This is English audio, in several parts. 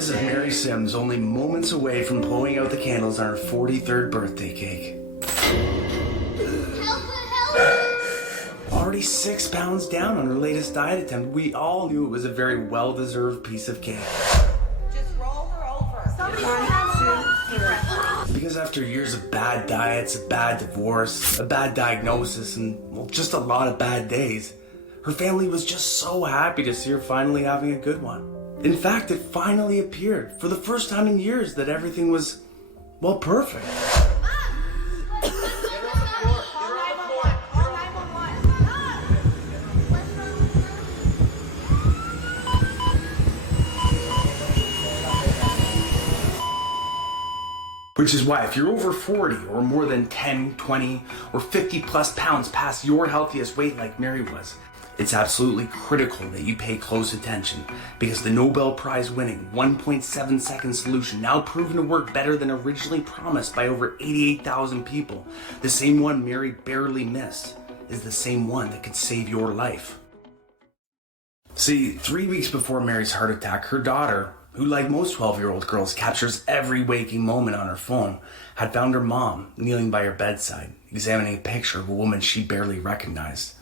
Visit Mary Sims only moments away from blowing out the candles on her 43rd birthday cake. Already 6 pounds down on her latest diet attempt, we all knew it was a very well-deserved piece of cake. Just roll her over. Because after years of bad diets, a bad divorce, a bad diagnosis, and well, just a lot of bad days, her family was just so happy to see her finally having a good one. In fact, it finally appeared, for the first time in years, that everything was, well, perfect. Which is why if you're over 40 or more than 10, 20, or 50 plus pounds past your healthiest weight like Mary was, it's absolutely critical that you pay close attention, because the Nobel Prize winning 1.7 second solution, now proven to work better than originally promised by over 88,000 people, the same one Mary barely missed, is the same one that could save your life. See, 3 weeks before Mary's heart attack, her daughter, who like most 12-year-old girls captures every waking moment on her phone, had found her mom kneeling by her bedside, examining a picture of a woman she barely recognized.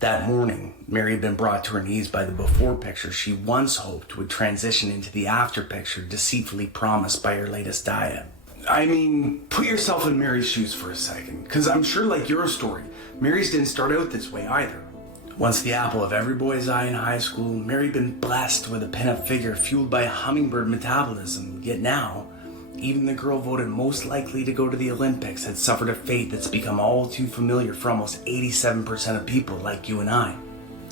That morning, Mary had been brought to her knees by the before picture she once hoped would transition into the after picture deceitfully promised by her latest diet. I mean, put yourself in Mary's shoes for a second, because I'm sure like your story, Mary's didn't start out this way either. Once the apple of every boy's eye in high school, Mary had been blessed with a pinup figure fueled by a hummingbird metabolism, yet now, even the girl voted most likely to go to the Olympics had suffered a fate that's become all too familiar for almost 87% of people like you and I.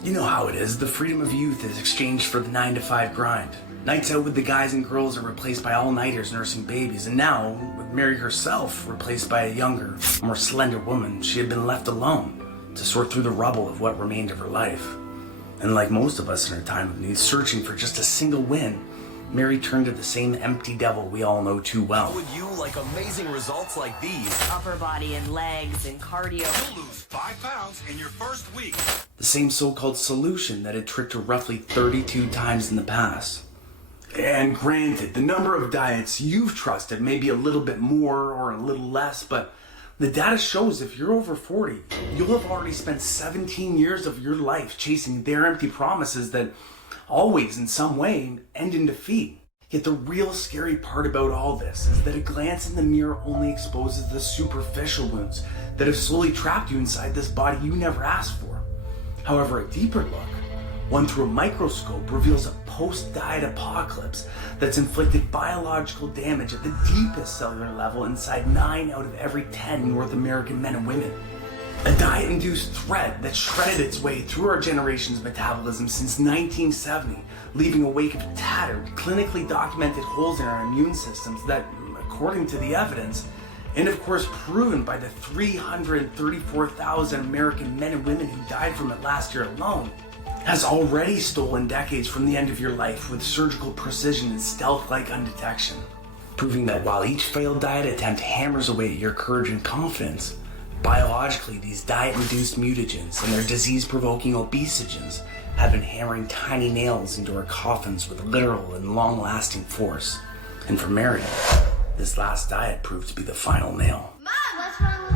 You know how it is, the freedom of youth is exchanged for the 9-to-5 grind. Nights out with the guys and girls are replaced by all-nighters nursing babies, and now, with Mary herself replaced by a younger, more slender woman, she had been left alone to sort through the rubble of what remained of her life. And like most of us in her time of need, searching for just a single win, Mary turned to the same empty devil we all know too well. How would you like amazing results like these? Upper body and legs and cardio. You'll lose 5 pounds in your first week. The same so-called solution that had tricked her roughly 32 times in the past. And granted, the number of diets you've trusted may be a little bit more or a little less, but the data shows if you're over 40, you'll have already spent 17 years of your life chasing their empty promises that always in some way end in defeat. Yet the real scary part about all this is that a glance in the mirror only exposes the superficial wounds that have slowly trapped you inside this body you never asked for. However, a deeper look, one through a microscope, reveals a post-diet apocalypse that's inflicted biological damage at the deepest cellular level inside 9 out of every 10 North American men and women. A diet-induced threat that shredded its way through our generation's metabolism since 1970, leaving a wake of tattered, clinically documented holes in our immune systems that, according to the evidence, and of course proven by the 334,000 American men and women who died from it last year alone, has already stolen decades from the end of your life with surgical precision and stealth-like undetection. Proving that while each failed diet attempt hammers away at your courage and confidence, biologically these diet-induced mutagens and their disease-provoking obesogens have been hammering tiny nails into our coffins with literal and long-lasting force. And for Mary, this last diet proved to be the final nail. Mom, what's wrong with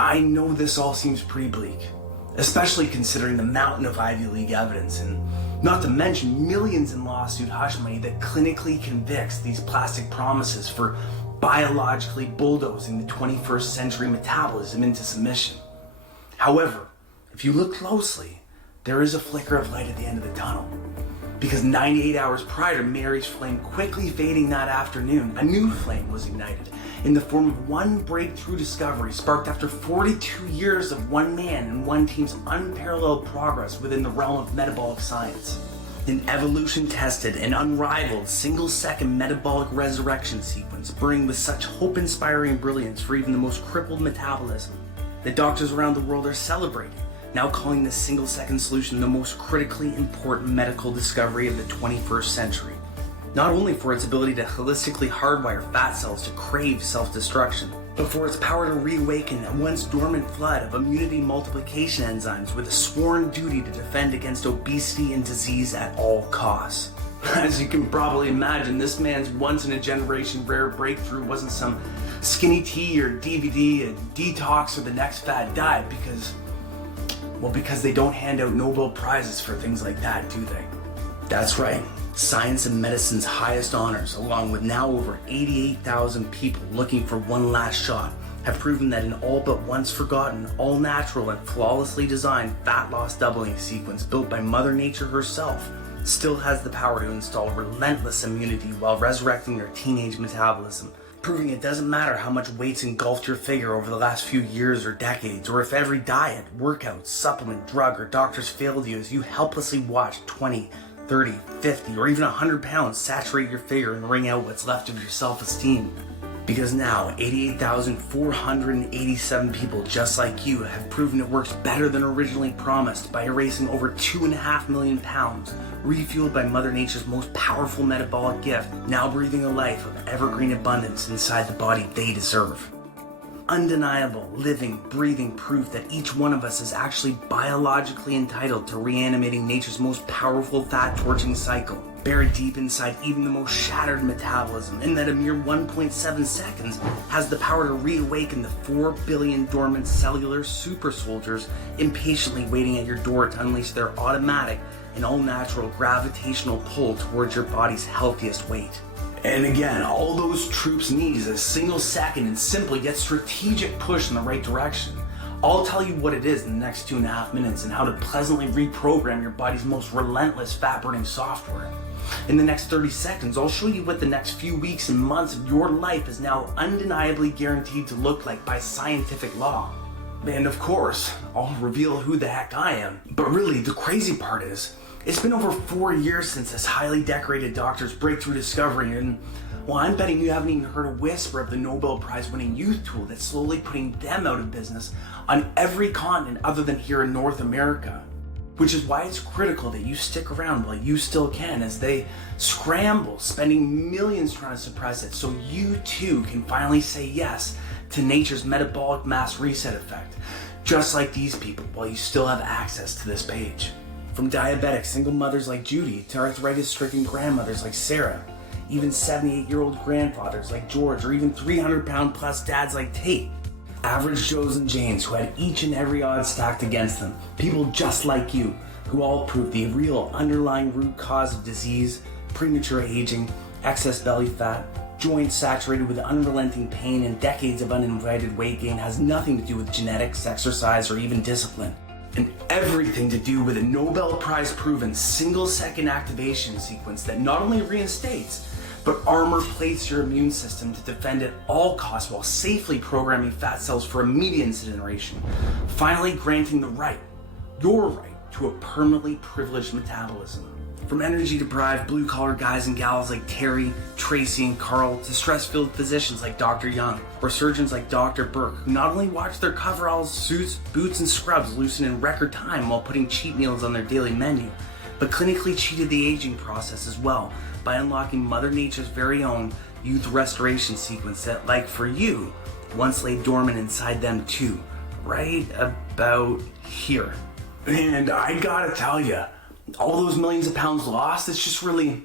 I know this all seems pretty bleak, especially considering the mountain of Ivy League evidence, and not to mention millions in lawsuit hush money that clinically convicts these plastic promises for biologically bulldozing the 21st century metabolism into submission. However, if you look closely, there is a flicker of light at the end of the tunnel. Because 98 hours prior to Mary's flame quickly fading that afternoon, a new flame was ignited in the form of one breakthrough discovery sparked after 42 years of one man and one team's unparalleled progress within the realm of metabolic science. An evolution-tested and unrivaled single-second metabolic resurrection sequence brewing with such hope-inspiring brilliance for even the most crippled metabolism that doctors around the world are celebrating, now calling this single-second solution the most critically important medical discovery of the 21st century. Not only for its ability to holistically hardwire fat cells to crave self-destruction, but for its power to reawaken a once dormant flood of immunity multiplication enzymes with a sworn duty to defend against obesity and disease at all costs. As you can probably imagine, this man's once-in-a-generation rare breakthrough wasn't some skinny tea or DVD, a detox, or the next fad diet because they don't hand out Nobel Prizes for things like that, do they? That's right. Science and medicine's highest honors, along with now over 88,000 people looking for one last shot, have proven that an all but once forgotten, all natural and flawlessly designed fat loss doubling sequence built by Mother Nature herself still has the power to install relentless immunity while resurrecting your teenage metabolism, proving it doesn't matter how much weight's engulfed your figure over the last few years or decades, or if every diet, workout, supplement, drug, or doctor's failed you as you helplessly watch 20, 30, 50, or even 100 pounds saturate your figure and wring out what's left of your self-esteem. Because now, 88,487 people just like you have proven it works better than originally promised by erasing over 2.5 million pounds, refueled by Mother Nature's most powerful metabolic gift, now breathing a life of evergreen abundance inside the body they deserve. Undeniable, living, breathing proof that each one of us is actually biologically entitled to reanimating nature's most powerful fat-torching cycle, buried deep inside even the most shattered metabolism, and that a mere 1.7 seconds has the power to reawaken the 4 billion dormant cellular super soldiers impatiently waiting at your door to unleash their automatic and all-natural gravitational pull towards your body's healthiest weight. And again, all those troops need is a single second and simple yet strategic push in the right direction. I'll tell you what it is in the next 2.5 minutes and how to pleasantly reprogram your body's most relentless fat-burning software. In the next 30 seconds, I'll show you what the next few weeks and months of your life is now undeniably guaranteed to look like by scientific law. And of course, I'll reveal who the heck I am. But really, the crazy part is, it's been over 4 years since this highly decorated doctor's breakthrough discovery, and well, I'm betting you haven't even heard a whisper of the Nobel Prize winning youth tool that's slowly putting them out of business on every continent other than here in North America. Which is why it's critical that you stick around while you still can as they scramble, spending millions trying to suppress it so you too can finally say yes to nature's metabolic mass reset effect, just like these people, while you still have access to this page. From diabetic single mothers like Judy to arthritis-stricken grandmothers like Sarah, even 78-year-old grandfathers like George, or even 300-pound plus dads like Tate. Average Joes and Janes who had each and every odd stacked against them. People just like you, who all prove the real underlying root cause of disease, premature aging, excess belly fat, joints saturated with unrelenting pain, and decades of uninvited weight gain has nothing to do with genetics, exercise, or even discipline. And everything to do with a Nobel Prize proven single-second activation sequence that not only reinstates, but armor plates your immune system to defend at all costs while safely programming fat cells for immediate incineration, finally granting the right, your right, to a permanently privileged metabolism. From energy-deprived blue-collar guys and gals like Terry, Tracy, and Carl to stress-filled physicians like Dr. Young or surgeons like Dr. Burke, who not only watch their coveralls, suits, boots, and scrubs loosen in record time while putting cheat meals on their daily menu, but clinically cheated the aging process as well by unlocking Mother Nature's very own youth restoration sequence that, like for you, once lay dormant inside them too, right about here. And I gotta tell you, all those millions of pounds lost, it's just really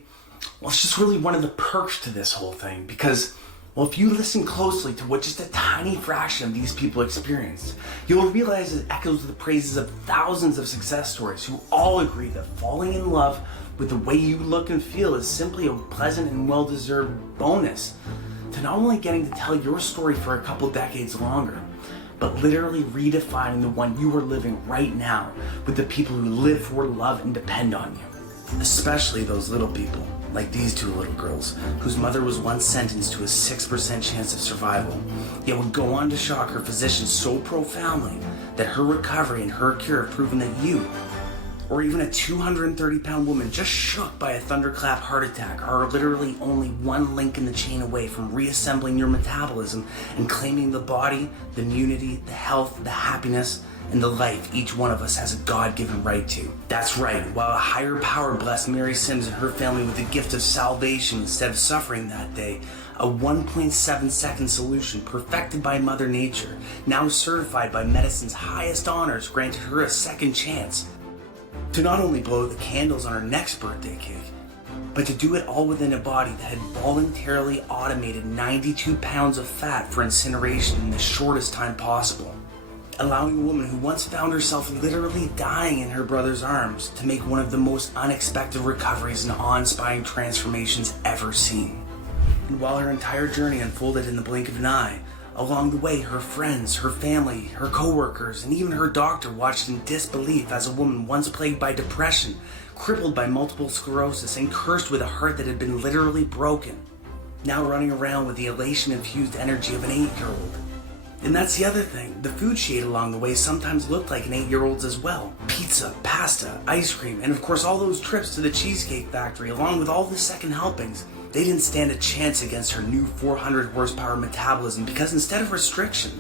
one of the perks to this whole thing, because, well, if you listen closely to what just a tiny fraction of these people experienced, you'll realize it echoes the praises of thousands of success stories who all agree that falling in love with the way you look and feel is simply a pleasant and well-deserved bonus to not only getting to tell your story for a couple decades longer, but literally redefining the one you are living right now with the people who live for, love, and depend on you. Especially those little people, like these two little girls, whose mother was once sentenced to a 6% chance of survival, yet would go on to shock her physicians so profoundly that her recovery and her cure have proven that you, or even a 230-pound woman just shook by a thunderclap heart attack, are literally only one link in the chain away from reassembling your metabolism and claiming the body, the immunity, the health, the happiness, and the life each one of us has a God-given right to. That's right, while a higher power blessed Mary Sims and her family with the gift of salvation instead of suffering that day, a 1.7-second solution perfected by Mother Nature, now certified by medicine's highest honors, granted her a second chance to not only blow the candles on her next birthday cake, but to do it all within a body that had voluntarily automated 92 pounds of fat for incineration in the shortest time possible, allowing a woman who once found herself literally dying in her brother's arms to make one of the most unexpected recoveries and awe-inspiring transformations ever seen. And while her entire journey unfolded in the blink of an eye, along the way her friends, her family, her co-workers, and even her doctor watched in disbelief as a woman once plagued by depression, crippled by multiple sclerosis, and cursed with a heart that had been literally broken, now running around with the elation-infused energy of an 8-year-old. And that's the other thing, the food she ate along the way sometimes looked like an 8-year-old's as well. Pizza, pasta, ice cream, and of course all those trips to the Cheesecake Factory along with all the second helpings. They didn't stand a chance against her new 400 horsepower metabolism because instead of restriction,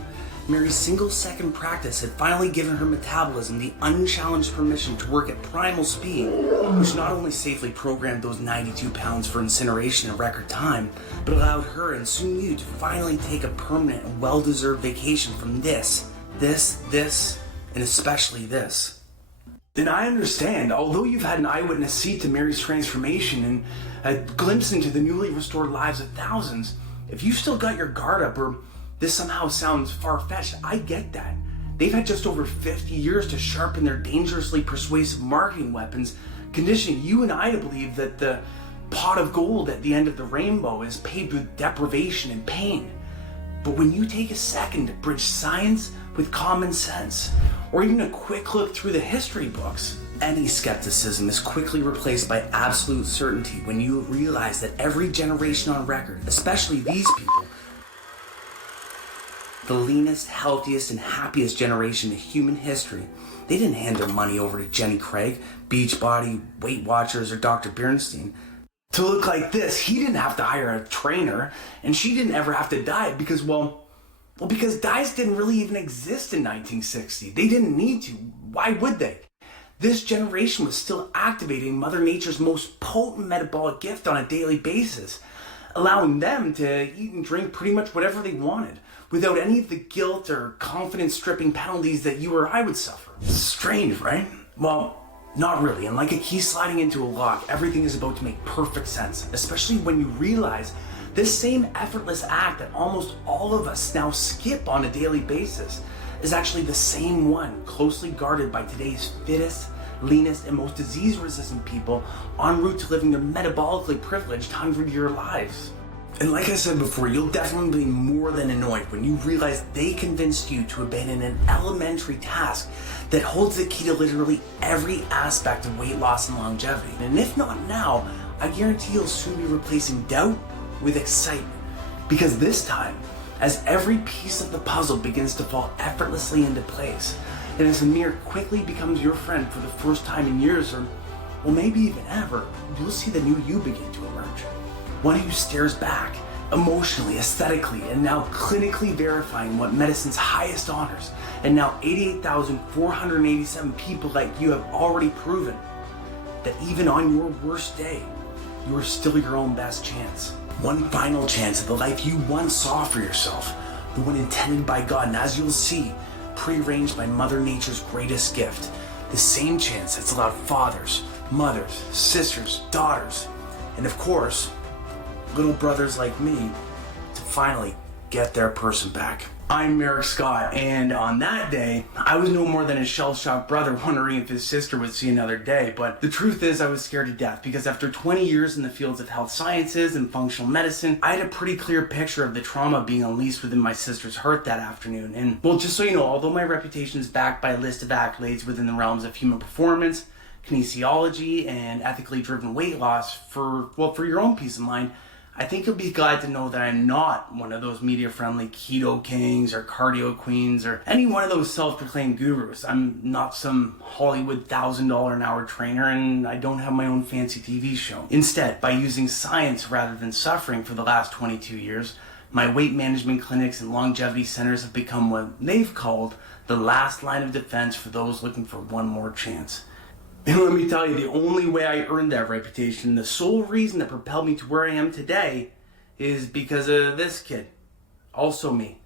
Mary's single-second practice had finally given her metabolism the unchallenged permission to work at primal speed, which not only safely programmed those 92 pounds for incineration in record time, but allowed her and soon you to finally take a permanent and well-deserved vacation from this, and especially this. And I understand, although you've had an eyewitness seat to Mary's transformation and a glimpse into the newly restored lives of thousands, if you've still got your guard up or this somehow sounds far-fetched, I get that. They've had just over 50 years to sharpen their dangerously persuasive marketing weapons, conditioning you and I to believe that the pot of gold at the end of the rainbow is paved with deprivation and pain. But when you take a second to bridge science with common sense, or even a quick look through the history books, any skepticism is quickly replaced by absolute certainty when you realize that every generation on record, especially these people, the leanest, healthiest, and happiest generation in human history, they didn't hand their money over to Jenny Craig, Beachbody, Weight Watchers, or Dr. Bernstein. To look like this, he didn't have to hire a trainer, and she didn't ever have to diet because, because diets didn't really even exist in 1960. They didn't need to. Why would they? This generation was still activating Mother Nature's most potent metabolic gift on a daily basis, allowing them to eat and drink pretty much whatever they wanted, without any of the guilt or confidence-stripping penalties that you or I would suffer. Strange, right? Well, not really. And like a key sliding into a lock, everything is about to make perfect sense, especially when you realize this same effortless act that almost all of us now skip on a daily basis is actually the same one closely guarded by today's fittest, leanest, and most disease-resistant people en route to living their metabolically privileged 100-year lives. And like I said before, you'll definitely be more than annoyed when you realize they convinced you to abandon an elementary task that holds the key to literally every aspect of weight loss and longevity. And if not now, I guarantee you'll soon be replacing doubt with excitement. Because this time, as every piece of the puzzle begins to fall effortlessly into place, and as Amir quickly becomes your friend for the first time in years, or well, maybe even ever, you'll see the new you begin to emerge. One who stares back, emotionally, aesthetically, and now clinically verifying what medicine's highest honors, and now 88,487 people like you have already proven that even on your worst day, you are still your own best chance. One final chance at the life you once saw for yourself, the one intended by God, and as you'll see, prearranged by Mother Nature's greatest gift, the same chance that's allowed fathers, mothers, sisters, daughters, and of course, little brothers like me to finally get their person back. I'm Merrick Scott, and on that day, I was no more than a shell-shocked brother wondering if his sister would see another day, but the truth is I was scared to death because after 20 years in the fields of health sciences and functional medicine, I had a pretty clear picture of the trauma being unleashed within my sister's heart that afternoon. And well, just so you know, although my reputation is backed by a list of accolades within the realms of human performance, kinesiology, and ethically driven weight loss for your own peace of mind, I think you'll be glad to know that I'm not one of those media-friendly keto kings or cardio queens or any one of those self-proclaimed gurus. I'm not some Hollywood $1,000 an hour trainer, and I don't have my own fancy TV show. Instead, by using science rather than suffering for the last 22 years, My weight management clinics and longevity centers have become what they've called the last line of defense for those looking for one more chance. And let me tell you, the only way I earned that reputation, the sole reason that propelled me to where I am today, is because of this kid. Also me.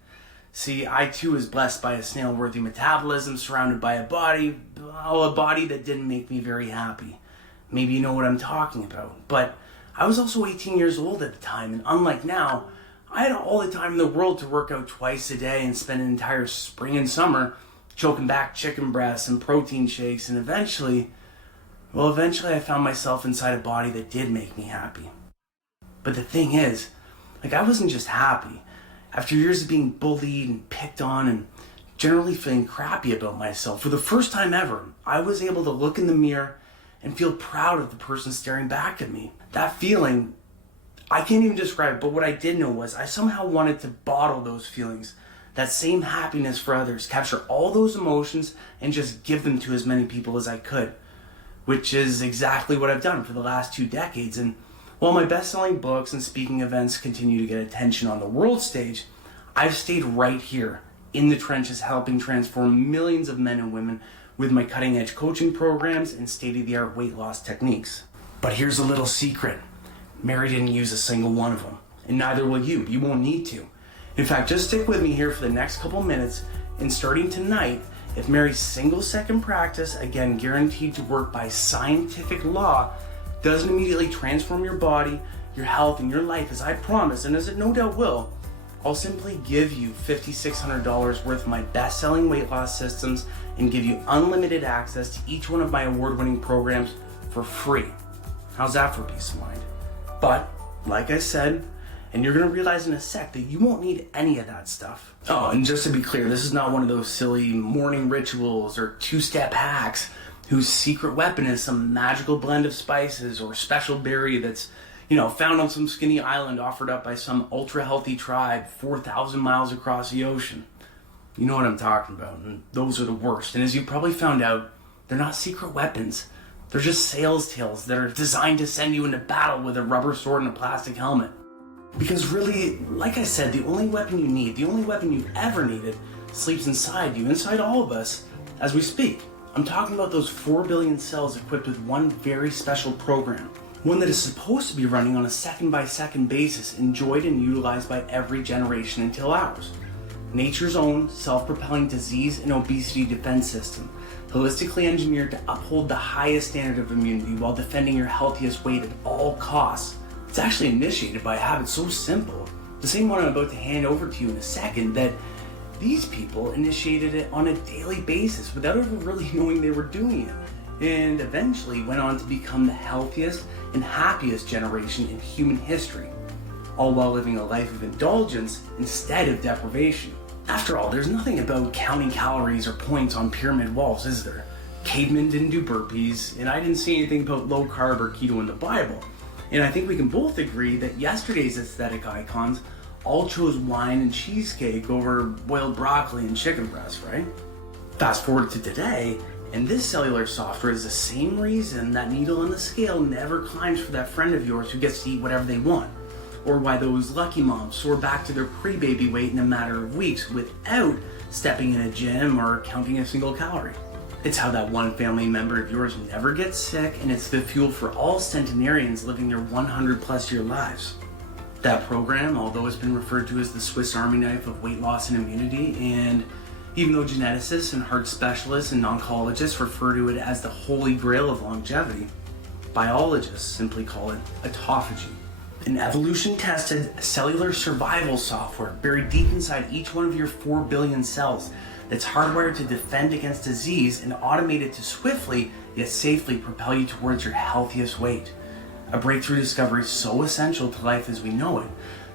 See, I too was blessed by a snail-worthy metabolism, surrounded by a body that didn't make me very happy. Maybe you know what I'm talking about. But I was also 18 years old at the time, and unlike now, I had all the time in the world to work out twice a day and spend an entire spring and summer choking back chicken breasts and protein shakes, and eventually I found myself inside a body that did make me happy. But the thing is, I wasn't just happy. After years of being bullied and picked on and generally feeling crappy about myself, for the first time ever, I was able to look in the mirror and feel proud of the person staring back at me. That feeling, I can't even describe it, but what I did know was I somehow wanted to bottle those feelings, that same happiness for others, capture all those emotions and just give them to as many people as I could, which is exactly what I've done for the last 2 decades. And while my best-selling books and speaking events continue to get attention on the world stage, I've stayed right here in the trenches helping transform millions of men and women with my cutting-edge coaching programs and state-of-the-art weight loss techniques. But here's a little secret. Mary didn't use a single one of them, and neither will you. You won't need to. In fact, just stick with me here for the next couple minutes, and starting tonight, if Mary's single-second practice, again guaranteed to work by scientific law, doesn't immediately transform your body, your health, and your life as I promised, and as it no doubt will, I'll simply give you $5,600 worth of my best-selling weight loss systems and give you unlimited access to each one of my award-winning programs for free. How's that for peace of mind? But, like I said, and you're going to realize in a sec that you won't need any of that stuff. Oh, and just to be clear, this is not one of those silly morning rituals or 2-step hacks whose secret weapon is some magical blend of spices or special berry that's, found on some skinny island offered up by some ultra-healthy tribe 4,000 miles across the ocean. You know what I'm talking about, and those are the worst. And as you probably found out, they're not secret weapons. They're just sales tales that are designed to send you into battle with a rubber sword and a plastic helmet. Because really, like I said, the only weapon you need, the only weapon you've ever needed, sleeps inside you, inside all of us, as we speak. I'm talking about those 4 billion cells equipped with one very special program. One that is supposed to be running on a second-by-second basis, enjoyed and utilized by every generation until ours. Nature's own self-propelling disease and obesity defense system, holistically engineered to uphold the highest standard of immunity while defending your healthiest weight at all costs. It's actually initiated by a habit so simple, the same one I'm about to hand over to you in a second, that these people initiated it on a daily basis without ever really knowing they were doing it, and eventually went on to become the healthiest and happiest generation in human history, all while living a life of indulgence instead of deprivation. After all, there's nothing about counting calories or points on pyramid walls, is there? Cavemen didn't do burpees, and I didn't see anything about low carb or keto in the Bible. And I think we can both agree that yesterday's aesthetic icons all chose wine and cheesecake over boiled broccoli and chicken breast, right? Fast forward to today, and this cellular software is the same reason that needle on the scale never climbs for that friend of yours who gets to eat whatever they want, or why those lucky moms soar back to their pre-baby weight in a matter of weeks without stepping in a gym or counting a single calorie. It's how that one family member of yours never gets sick, and it's the fuel for all centenarians living their 100+ year lives. That program, although it's been referred to as the Swiss Army knife of weight loss and immunity, and even though geneticists and heart specialists and oncologists refer to it as the holy grail of longevity, biologists simply call it autophagy. An evolution-tested cellular survival software buried deep inside each one of your 4 billion cells that's hardwired to defend against disease and automated to swiftly yet safely propel you towards your healthiest weight. A breakthrough discovery so essential to life as we know it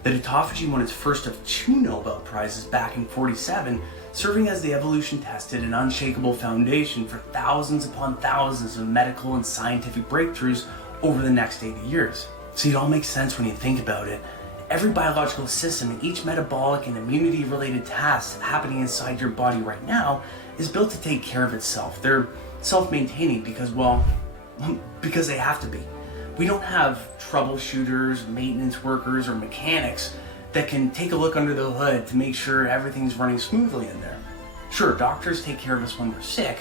that autophagy won its first of 2 Nobel Prizes back in '47, serving as the evolution-tested and unshakable foundation for thousands upon thousands of medical and scientific breakthroughs over the next 80 years. See, it all makes sense when you think about it. Every biological system and each metabolic and immunity-related task happening inside your body right now is built to take care of itself. They're self-maintaining because they have to be. We don't have troubleshooters, maintenance workers, or mechanics that can take a look under the hood to make sure everything's running smoothly in there. Sure, doctors take care of us when we're sick,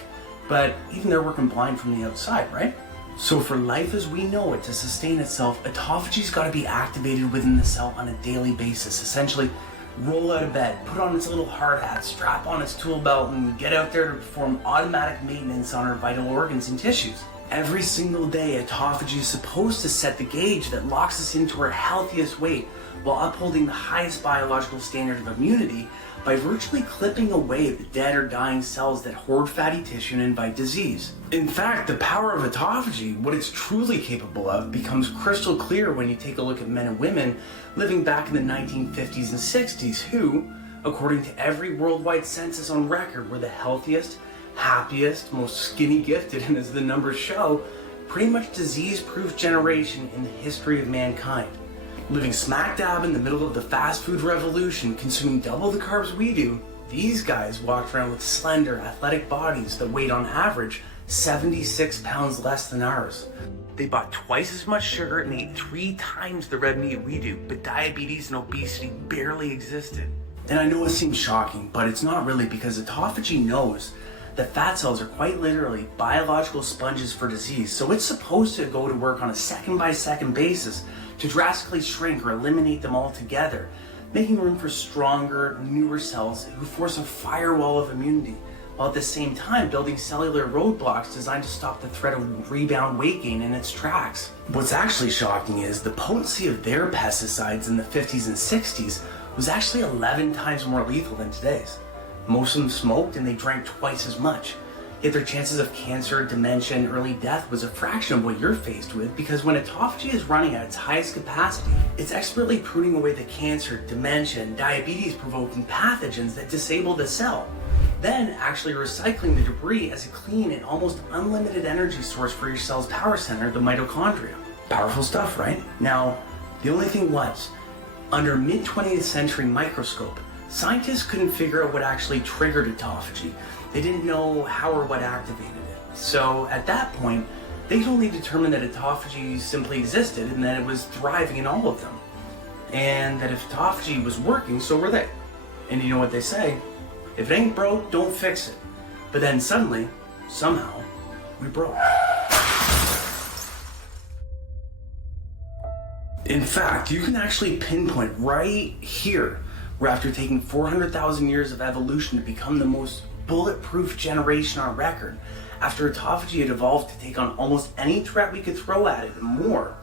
but even they're working blind from the outside, right? So for life as we know it to sustain itself, autophagy's got to be activated within the cell on a daily basis. Essentially, roll out of bed, put on its little hard hat, strap on its tool belt, and get out there to perform automatic maintenance on our vital organs and tissues. Every single day, autophagy is supposed to set the gauge that locks us into our healthiest weight while upholding the highest biological standard of immunity by virtually clipping away the dead or dying cells that hoard fatty tissue and invite disease. In fact, the power of autophagy, what it's truly capable of, becomes crystal clear when you take a look at men and women living back in the 1950s and 60s who, according to every worldwide census on record, were the healthiest, happiest, most skinny gifted, and as the numbers show, pretty much disease-proof generation in the history of mankind. Living smack dab in the middle of the fast food revolution, consuming double the carbs we do, these guys walked around with slender, athletic bodies that weighed on average 76 pounds less than ours. They bought twice as much sugar and ate 3 times the red meat we do, but diabetes and obesity barely existed. And I know it seems shocking, but it's not really, because autophagy knows that fat cells are quite literally biological sponges for disease, so it's supposed to go to work on a second-by-second basis to drastically shrink or eliminate them altogether, making room for stronger, newer cells who force a firewall of immunity, while at the same time building cellular roadblocks designed to stop the threat of rebound weight gain in its tracks. What's actually shocking is the potency of their pesticides in the 50s and 60s was actually 11 times more lethal than today's. Most of them smoked and they drank twice as much. Yet their chances of cancer, dementia, and early death was a fraction of what you're faced with, because when autophagy is running at its highest capacity, it's expertly pruning away the cancer, dementia, and diabetes provoking pathogens that disable the cell, then actually recycling the debris as a clean and almost unlimited energy source for your cell's power center, the mitochondria. Powerful stuff, right? Now, the only thing was, under mid-20th century microscope, scientists couldn't figure out what actually triggered autophagy. They didn't know how or what activated it. So at that point, they could only determine that autophagy simply existed and that it was thriving in all of them. And that if autophagy was working, so were they. And you know what they say? If it ain't broke, don't fix it. But then suddenly, somehow, we broke. In fact, you can actually pinpoint right here where, after taking 400,000 years of evolution to become the most bulletproof generation on record, after autophagy had evolved to take on almost any threat we could throw at it and more,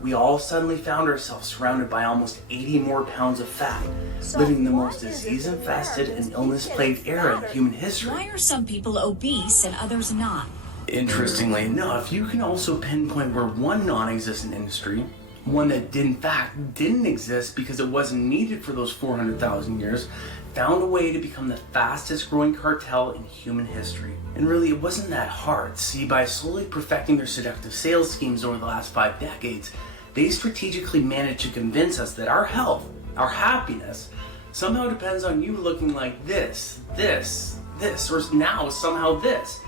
we all suddenly found ourselves surrounded by almost 80 more pounds of fat, living the most disease-infested and illness-plagued era in human history. Why are some people obese and others not? Interestingly enough, you can also pinpoint where one non-existent industry, one that in fact didn't exist because it wasn't needed for those 400,000 years, found a way to become the fastest growing cartel in human history. And really, it wasn't that hard. See, by slowly perfecting their seductive sales schemes over the last 5 decades, they strategically managed to convince us that our health, our happiness, somehow depends on you looking like this, or now somehow this.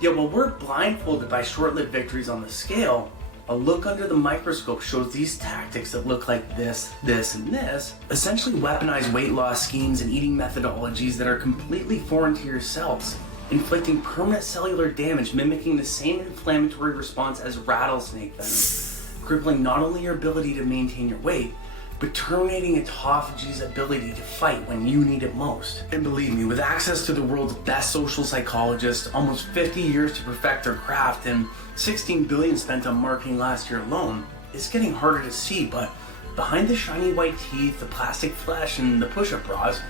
Yet while we're blindfolded by short-lived victories on the scale, a look under the microscope shows these tactics that look like this, and this, essentially weaponize weight loss schemes and eating methodologies that are completely foreign to your cells, inflicting permanent cellular damage mimicking the same inflammatory response as rattlesnake venom, crippling not only your ability to maintain your weight, but terminating autophagy's ability to fight when you need it most. And believe me, with access to the world's best social psychologists, almost 50 years to perfect their craft, and 16 billion spent on marketing last year alone, it's getting harder to see, but behind the shiny white teeth, the plastic flesh, and the push-up bras,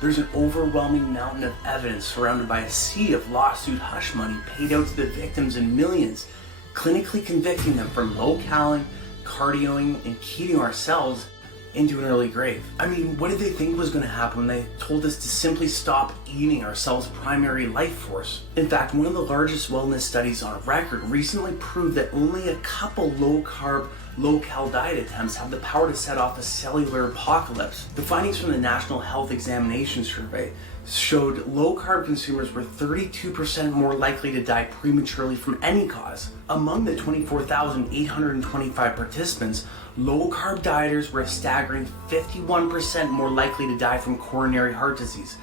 there's an overwhelming mountain of evidence surrounded by a sea of lawsuit hush money paid out to the victims in millions, clinically convicting them from low-calorie, cardioing, and keting ourselves into an early grave. I mean, what did they think was going to happen when they told us to simply stop eating our cell's primary life force? In fact, one of the largest wellness studies on record recently proved that only a couple low-carb, low-cal diet attempts have the power to set off a cellular apocalypse. The findings from the National Health Examination Survey showed low-carb consumers were 32% more likely to die prematurely from any cause. Among the 24,825 participants, low-carb dieters were a staggering 51% more likely to die from coronary heart disease,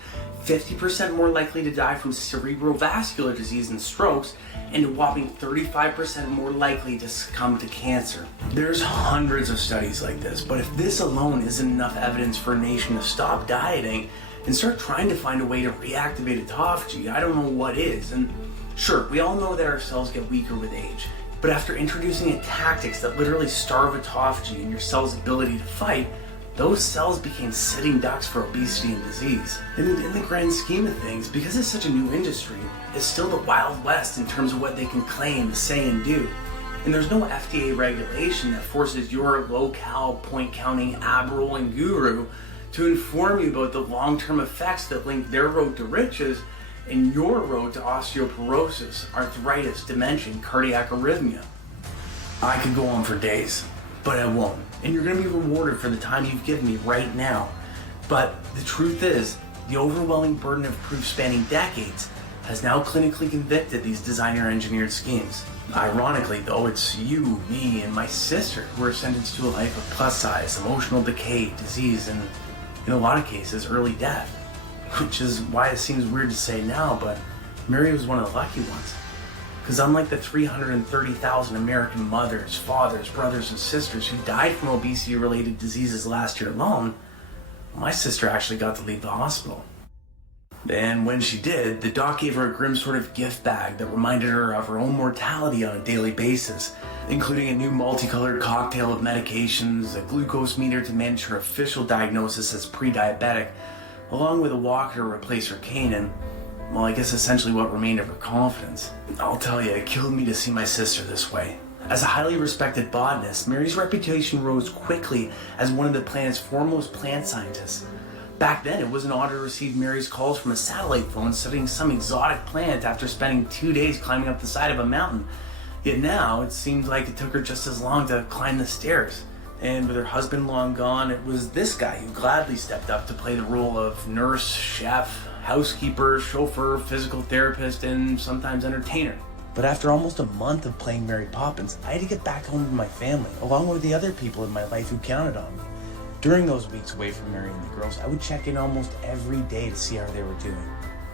50% more likely to die from cerebrovascular disease and strokes, and a whopping 35% more likely to succumb to cancer. There's hundreds of studies like this, but if this alone isn't enough evidence for a nation to stop dieting and start trying to find a way to reactivate autophagy, I don't know what is. And sure, we all know that our cells get weaker with age, but after introducing tactics that literally starve autophagy and your cell's ability to fight, those cells became sitting ducks for obesity and disease. And in the grand scheme of things, because it's such a new industry, it's still the Wild West in terms of what they can claim, say, and do. And there's no Fda regulation that forces your low-cal, point-counting, ab-rolling guru to inform you about the long-term effects that link their road to riches and your road to osteoporosis, arthritis, dementia, and cardiac arrhythmia. I could go on for days, but I won't. And you're going to be rewarded for the time you've given me right now. But the truth is, the overwhelming burden of proof spanning decades has now clinically convicted these designer-engineered schemes. Ironically, though, it's you, me, and my sister who are sentenced to a life of plus size, emotional decay, disease, and in a lot of cases, early death. Which is why it seems weird to say now, but Mary was one of the lucky ones. Because unlike the 330,000 American mothers, fathers, brothers, and sisters who died from obesity-related diseases last year alone, my sister actually got to leave the hospital. And when she did, the doc gave her a grim sort of gift bag that reminded her of her own mortality on a daily basis, including a new multicolored cocktail of medications, a glucose meter to manage her official diagnosis as pre-diabetic, along with a walker to replace her cane and, well, I guess essentially what remained of her confidence. I'll tell you, it killed me to see my sister this way. As a highly respected botanist, Mary's reputation rose quickly as one of the planet's foremost plant scientists. Back then, it was an honor to receive Mary's calls from a satellite phone studying some exotic plant after spending 2 days climbing up the side of a mountain. Yet now, it seemed like it took her just as long to climb the stairs. And with her husband long gone, it was this guy who gladly stepped up to play the role of nurse, chef, housekeeper, chauffeur, physical therapist, and sometimes entertainer. But after almost a month of playing Mary Poppins, I had to get back home to my family, along with the other people in my life who counted on me. During those weeks away from Mary and the girls, I would check in almost every day to see how they were doing.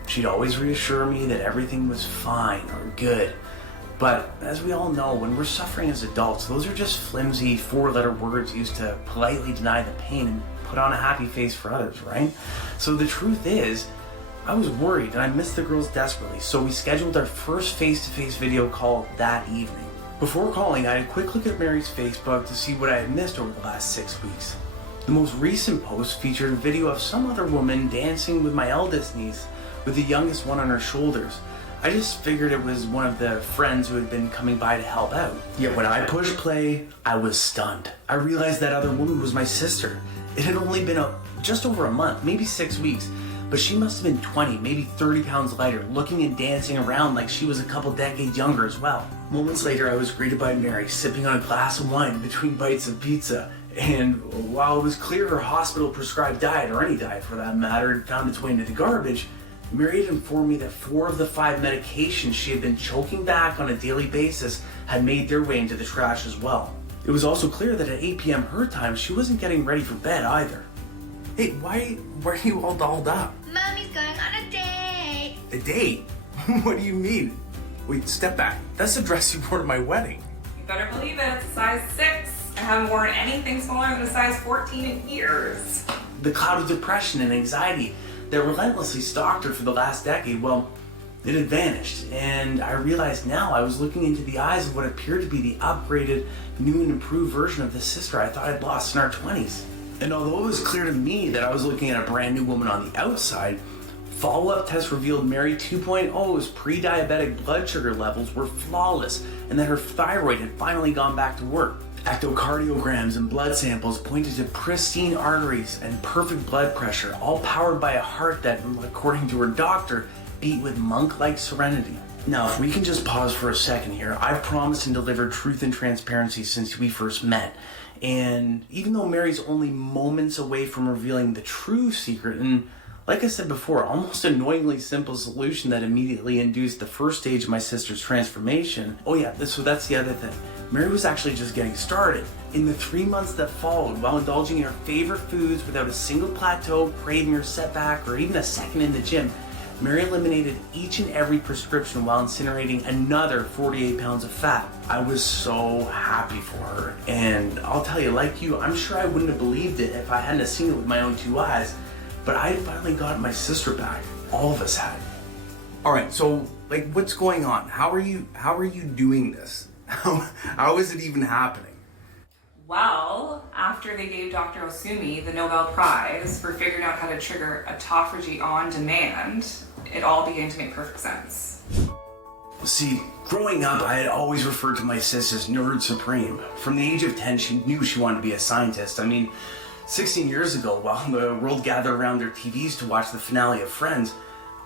She'd always reassure me that everything was fine or good. But as we all know, when we're suffering as adults, those are just flimsy four-letter words used to politely deny the pain and put on a happy face for others, right? So the truth is, I was worried and I missed the girls desperately, so we scheduled our first face-to-face video call that evening. Before calling, I had a quick look at Mary's Facebook to see what I had missed over the last 6 weeks. The most recent post featured a video of some other woman dancing with my eldest niece, with the youngest one on her shoulders. I just figured it was one of the friends who had been coming by to help out. Yet when I pushed play, I was stunned. I realized that other woman was my sister. It had only been just over a month, maybe 6 weeks, but she must have been 20, maybe 30 pounds lighter, looking and dancing around like she was a couple decades younger as well. Moments later, I was greeted by Mary, sipping on a glass of wine between bites of pizza. And while it was clear her hospital-prescribed diet, or any diet for that matter, had found its way into the garbage, Mary had informed me that 4 of the 5 medications she had been choking back on a daily basis had made their way into the trash as well. It was also clear that at 8 p.m. her time, she wasn't getting ready for bed either. Hey, why are you all dolled up? Mommy's going on a date. A date? What do you mean? Wait, step back. That's the dress you wore to my wedding. You better believe it, it's a size 6. I haven't worn anything smaller than a size 14 in years. The cloud of depression and anxiety that relentlessly stalked her for the last decade, well, it had vanished, and I realized now I was looking into the eyes of what appeared to be the upgraded, new and improved version of the sister I thought I'd lost in our 20s. And although it was clear to me that I was looking at a brand new woman on the outside, follow-up tests revealed Mary 2.0's pre-diabetic blood sugar levels were flawless, and that her thyroid had finally gone back to work. Echocardiograms and blood samples pointed to pristine arteries and perfect blood pressure, all powered by a heart that, according to her doctor, beat with monk-like serenity. Now, if we can just pause for a second here, I've promised and delivered truth and transparency since we first met. And even though Mary's only moments away from revealing the true secret, and like I said before, almost annoyingly simple solution that immediately induced the first stage of my sister's transformation. Oh yeah, so that's the other thing. Mary was actually just getting started. In the 3 months that followed, while indulging in her favorite foods without a single plateau, craving or setback, or even a second in the gym, Mary eliminated each and every prescription while incinerating another 48 pounds of fat. I was so happy for her. And I'll tell you, like you, I'm sure I wouldn't have believed it if I hadn't seen it with my own 2 eyes. But I finally got my sister back. All of us had. All right, so like, what's going on? How are you doing this? How is it even happening? Well, after they gave Dr. Osumi the Nobel Prize for figuring out how to trigger autophagy on demand, it all began to make perfect sense. See, growing up, I had always referred to my sis as Nerd Supreme. From the age of 10, she knew she wanted to be a scientist. I mean, 16 years ago, while the world gathered around their TVs to watch the finale of Friends,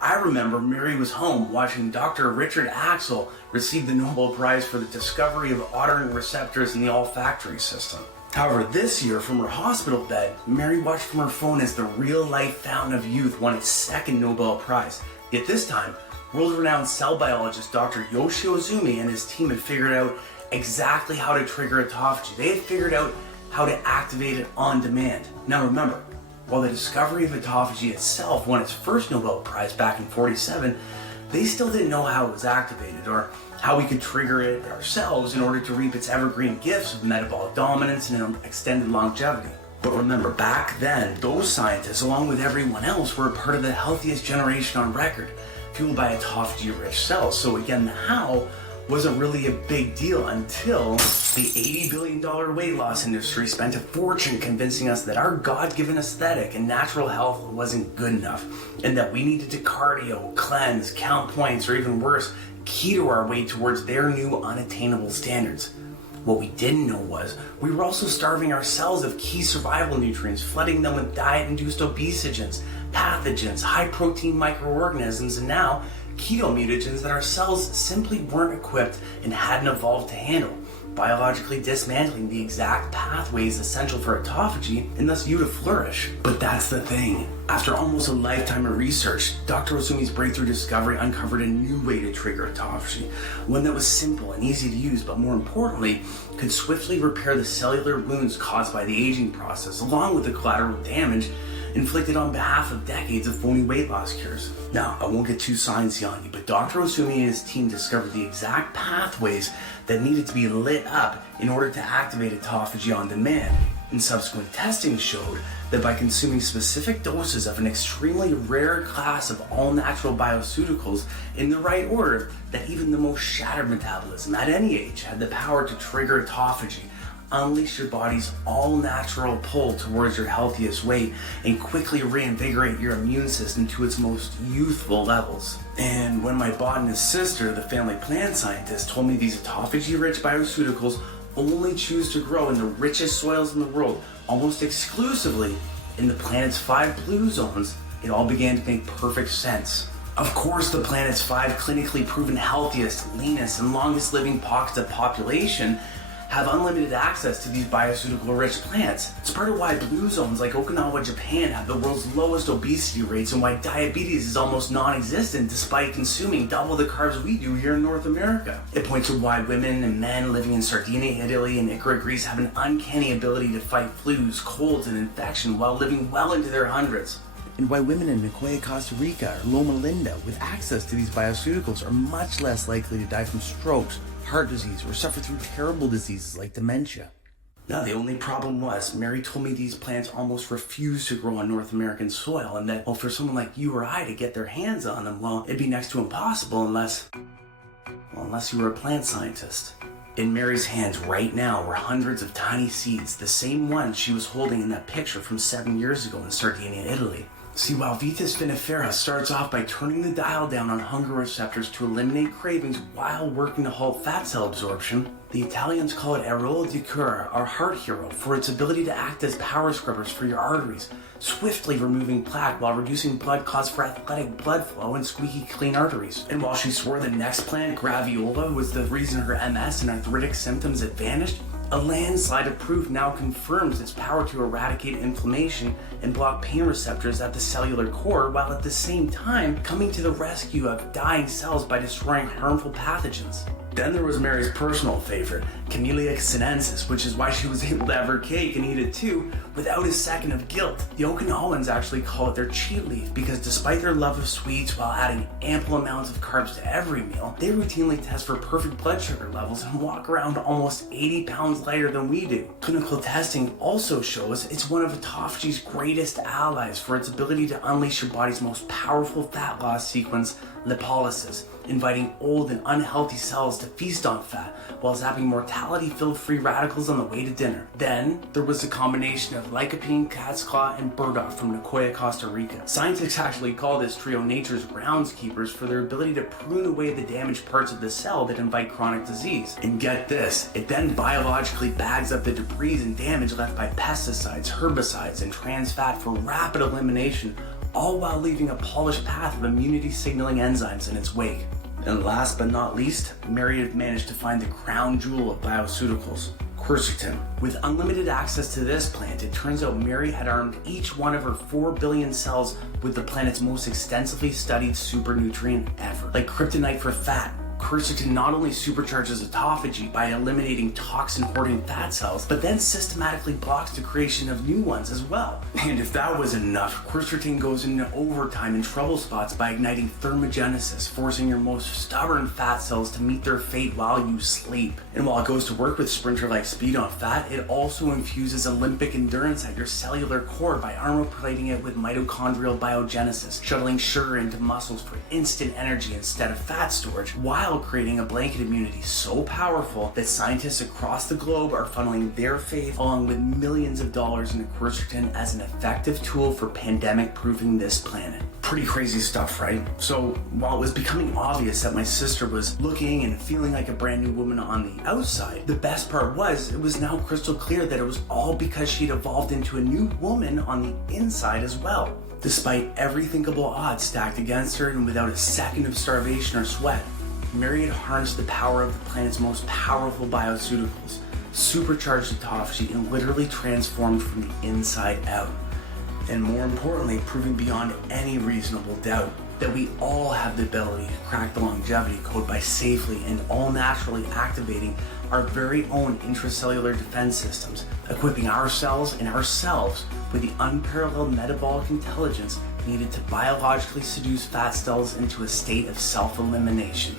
I remember Mary was home watching Dr. Richard Axel receive the Nobel Prize for the discovery of ordering receptors in the olfactory system. However, this year, from her hospital bed, Mary watched from her phone as the real-life fountain of youth won its second Nobel Prize. Yet this time, world-renowned cell biologist Dr. Yoshio Ozumi and his team had figured out exactly how to trigger autophagy. They had figured out how to activate it on demand. Now remember, while the discovery of autophagy itself won its first Nobel Prize back in '47, they still didn't know how it was activated or how we could trigger it ourselves in order to reap its evergreen gifts of metabolic dominance and extended longevity. But remember, back then, those scientists, along with everyone else, were a part of the healthiest generation on record, fueled by autophagy-rich cells. So again, the how wasn't really a big deal until the $80 billion weight loss industry spent a fortune convincing us that our God-given aesthetic and natural health wasn't good enough, and that we needed to cardio, cleanse, count points, or even worse, keto our way towards their new unattainable standards. What we didn't know was we were also starving our cells of key survival nutrients, flooding them with diet-induced obesogens, pathogens, high-protein microorganisms, and now keto mutagens that our cells simply weren't equipped and hadn't evolved to handle, biologically dismantling the exact pathways essential for autophagy and thus you to flourish. But that's the thing. After almost a lifetime of research, Dr. Ozumi's breakthrough discovery uncovered a new way to trigger autophagy, one that was simple and easy to use, but more importantly, could swiftly repair the cellular wounds caused by the aging process, along with the collateral damage inflicted on behalf of decades of phony weight loss cures. Now, I won't get too sciencey on you, but Dr. Ozumi and his team discovered the exact pathways that needed to be lit up in order to activate autophagy on demand. And subsequent testing showed that by consuming specific doses of an extremely rare class of all-natural bioceuticals in the right order, that even the most shattered metabolism at any age had the power to trigger autophagy, unleash your body's all-natural pull towards your healthiest weight, and quickly reinvigorate your immune system to its most youthful levels. And when my botanist sister, the family plant scientist, told me these autophagy-rich bioceuticals only choose to grow in the richest soils in the world, almost exclusively in the planet's 5 blue zones, it all began to make perfect sense. Of course, the planet's 5 clinically proven healthiest, leanest, and longest living pockets of population have unlimited access to these bioceutical-rich plants. It's part of why blue zones like Okinawa, Japan have the world's lowest obesity rates and why diabetes is almost non-existent despite consuming double the carbs we do here in North America. It points to why women and men living in Sardinia, Italy, and Icara, Greece have an uncanny ability to fight flus, colds, and infection while living well into their hundreds. And why women in Nicoya, Costa Rica, or Loma Linda with access to these bioceuticals are much less likely to die from strokes, heart disease, or suffer through terrible diseases like dementia. Now, the only problem was, Mary told me these plants almost refuse to grow on North American soil, and that, well, for someone like you or I to get their hands on them, well, it'd be next to impossible unless you were a plant scientist. In Mary's hands right now were hundreds of tiny seeds, the same ones she was holding in that picture from 7 years ago in Sardinia, Italy. See, while Vitis vinifera starts off by turning the dial down on hunger receptors to eliminate cravings while working to halt fat cell absorption, the Italians call it Arola di Cura, our heart hero, for its ability to act as power scrubbers for your arteries, swiftly removing plaque while reducing blood clots for athletic blood flow and squeaky clean arteries. And while she swore the next plant, graviola, was the reason her MS and arthritic symptoms had vanished, a landslide of proof now confirms its power to eradicate inflammation and block pain receptors at the cellular core, while at the same time coming to the rescue of dying cells by destroying harmful pathogens. Then there was Mary's personal favorite, Camellia sinensis, which is why she was able to have her cake and eat it too without a second of guilt. The Okinawans actually call it their cheat leaf because despite their love of sweets while adding ample amounts of carbs to every meal, they routinely test for perfect blood sugar levels and walk around almost 80 pounds lighter than we do. Clinical testing also shows it's one of autophagy's greatest allies for its ability to unleash your body's most powerful fat loss sequence, lipolysis, inviting old and unhealthy cells to feast on fat while zapping mortality-filled free radicals on the way to dinner. Then there was the combination of lycopene, cat's claw, and burdock from Nicoya, Costa Rica. Scientists actually call this trio nature's groundskeepers for their ability to prune away the damaged parts of the cell that invite chronic disease. And get this, it then biologically bags up the debris and damage left by pesticides, herbicides, and trans fat for rapid elimination, all while leaving a polished path of immunity signaling enzymes in its wake. And last but not least, Mary had managed to find the crown jewel of bioceuticals, quercetin. With unlimited access to this plant, it turns out Mary had armed each one of her 4 billion cells with the planet's most extensively studied super nutrient ever. Like kryptonite for fat, quercetin not only supercharges autophagy by eliminating toxin-hoarding fat cells, but then systematically blocks the creation of new ones as well. And if that wasn't enough, quercetin goes into overtime in trouble spots by igniting thermogenesis, forcing your most stubborn fat cells to meet their fate while you sleep. And while it goes to work with sprinter-like speed on fat, it also infuses Olympic endurance at your cellular core by armor plating it with mitochondrial biogenesis, shuttling sugar into muscles for instant energy instead of fat storage, while creating a blanket immunity so powerful that scientists across the globe are funneling their faith along with millions of dollars into quercetin as an effective tool for pandemic-proofing this planet. Pretty crazy stuff, right? So while it was becoming obvious that my sister was looking and feeling like a brand new woman on the outside, the best part was it was now crystal clear that it was all because she'd evolved into a new woman on the inside as well. Despite every thinkable odds stacked against her and without a second of starvation or sweat, Mary had harnessed the power of the planet's most powerful bioceuticals, supercharged autophagy, and literally transformed from the inside out. And more importantly, proving beyond any reasonable doubt that we all have the ability to crack the longevity code by safely and all naturally activating our very own intracellular defense systems, equipping our cells and ourselves with the unparalleled metabolic intelligence needed to biologically seduce fat cells into a state of self-elimination.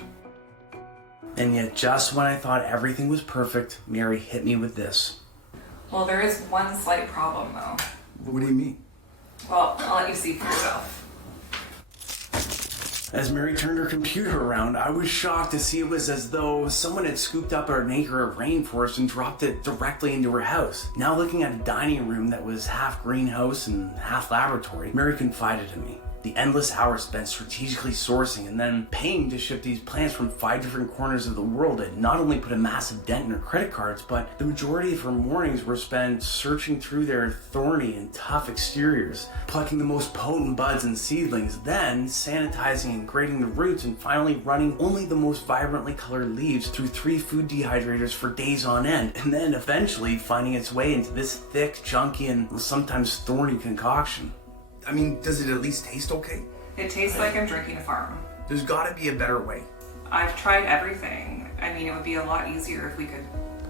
And yet, just when I thought everything was perfect, Mary hit me with this. Well, there is one slight problem, though. What do you mean? Well, I'll let you see for yourself. As Mary turned her computer around, I was shocked to see it was as though someone had scooped up an acre of rainforest and dropped it directly into her house. Now looking at a dining room that was half greenhouse and half laboratory, Mary confided in me the endless hours spent strategically sourcing and then paying to ship these plants from 5 different corners of the world had not only put a massive dent in her credit cards, but the majority of her mornings were spent searching through their thorny and tough exteriors, plucking the most potent buds and seedlings, then sanitizing and grading the roots, and finally running only the most vibrantly colored leaves through 3 food dehydrators for days on end, and then eventually finding its way into this thick, chunky, and sometimes thorny concoction. I mean, does it at least taste okay? It tastes like I'm drinking a farm. There's gotta be a better way. I've tried everything. I mean, it would be a lot easier if we could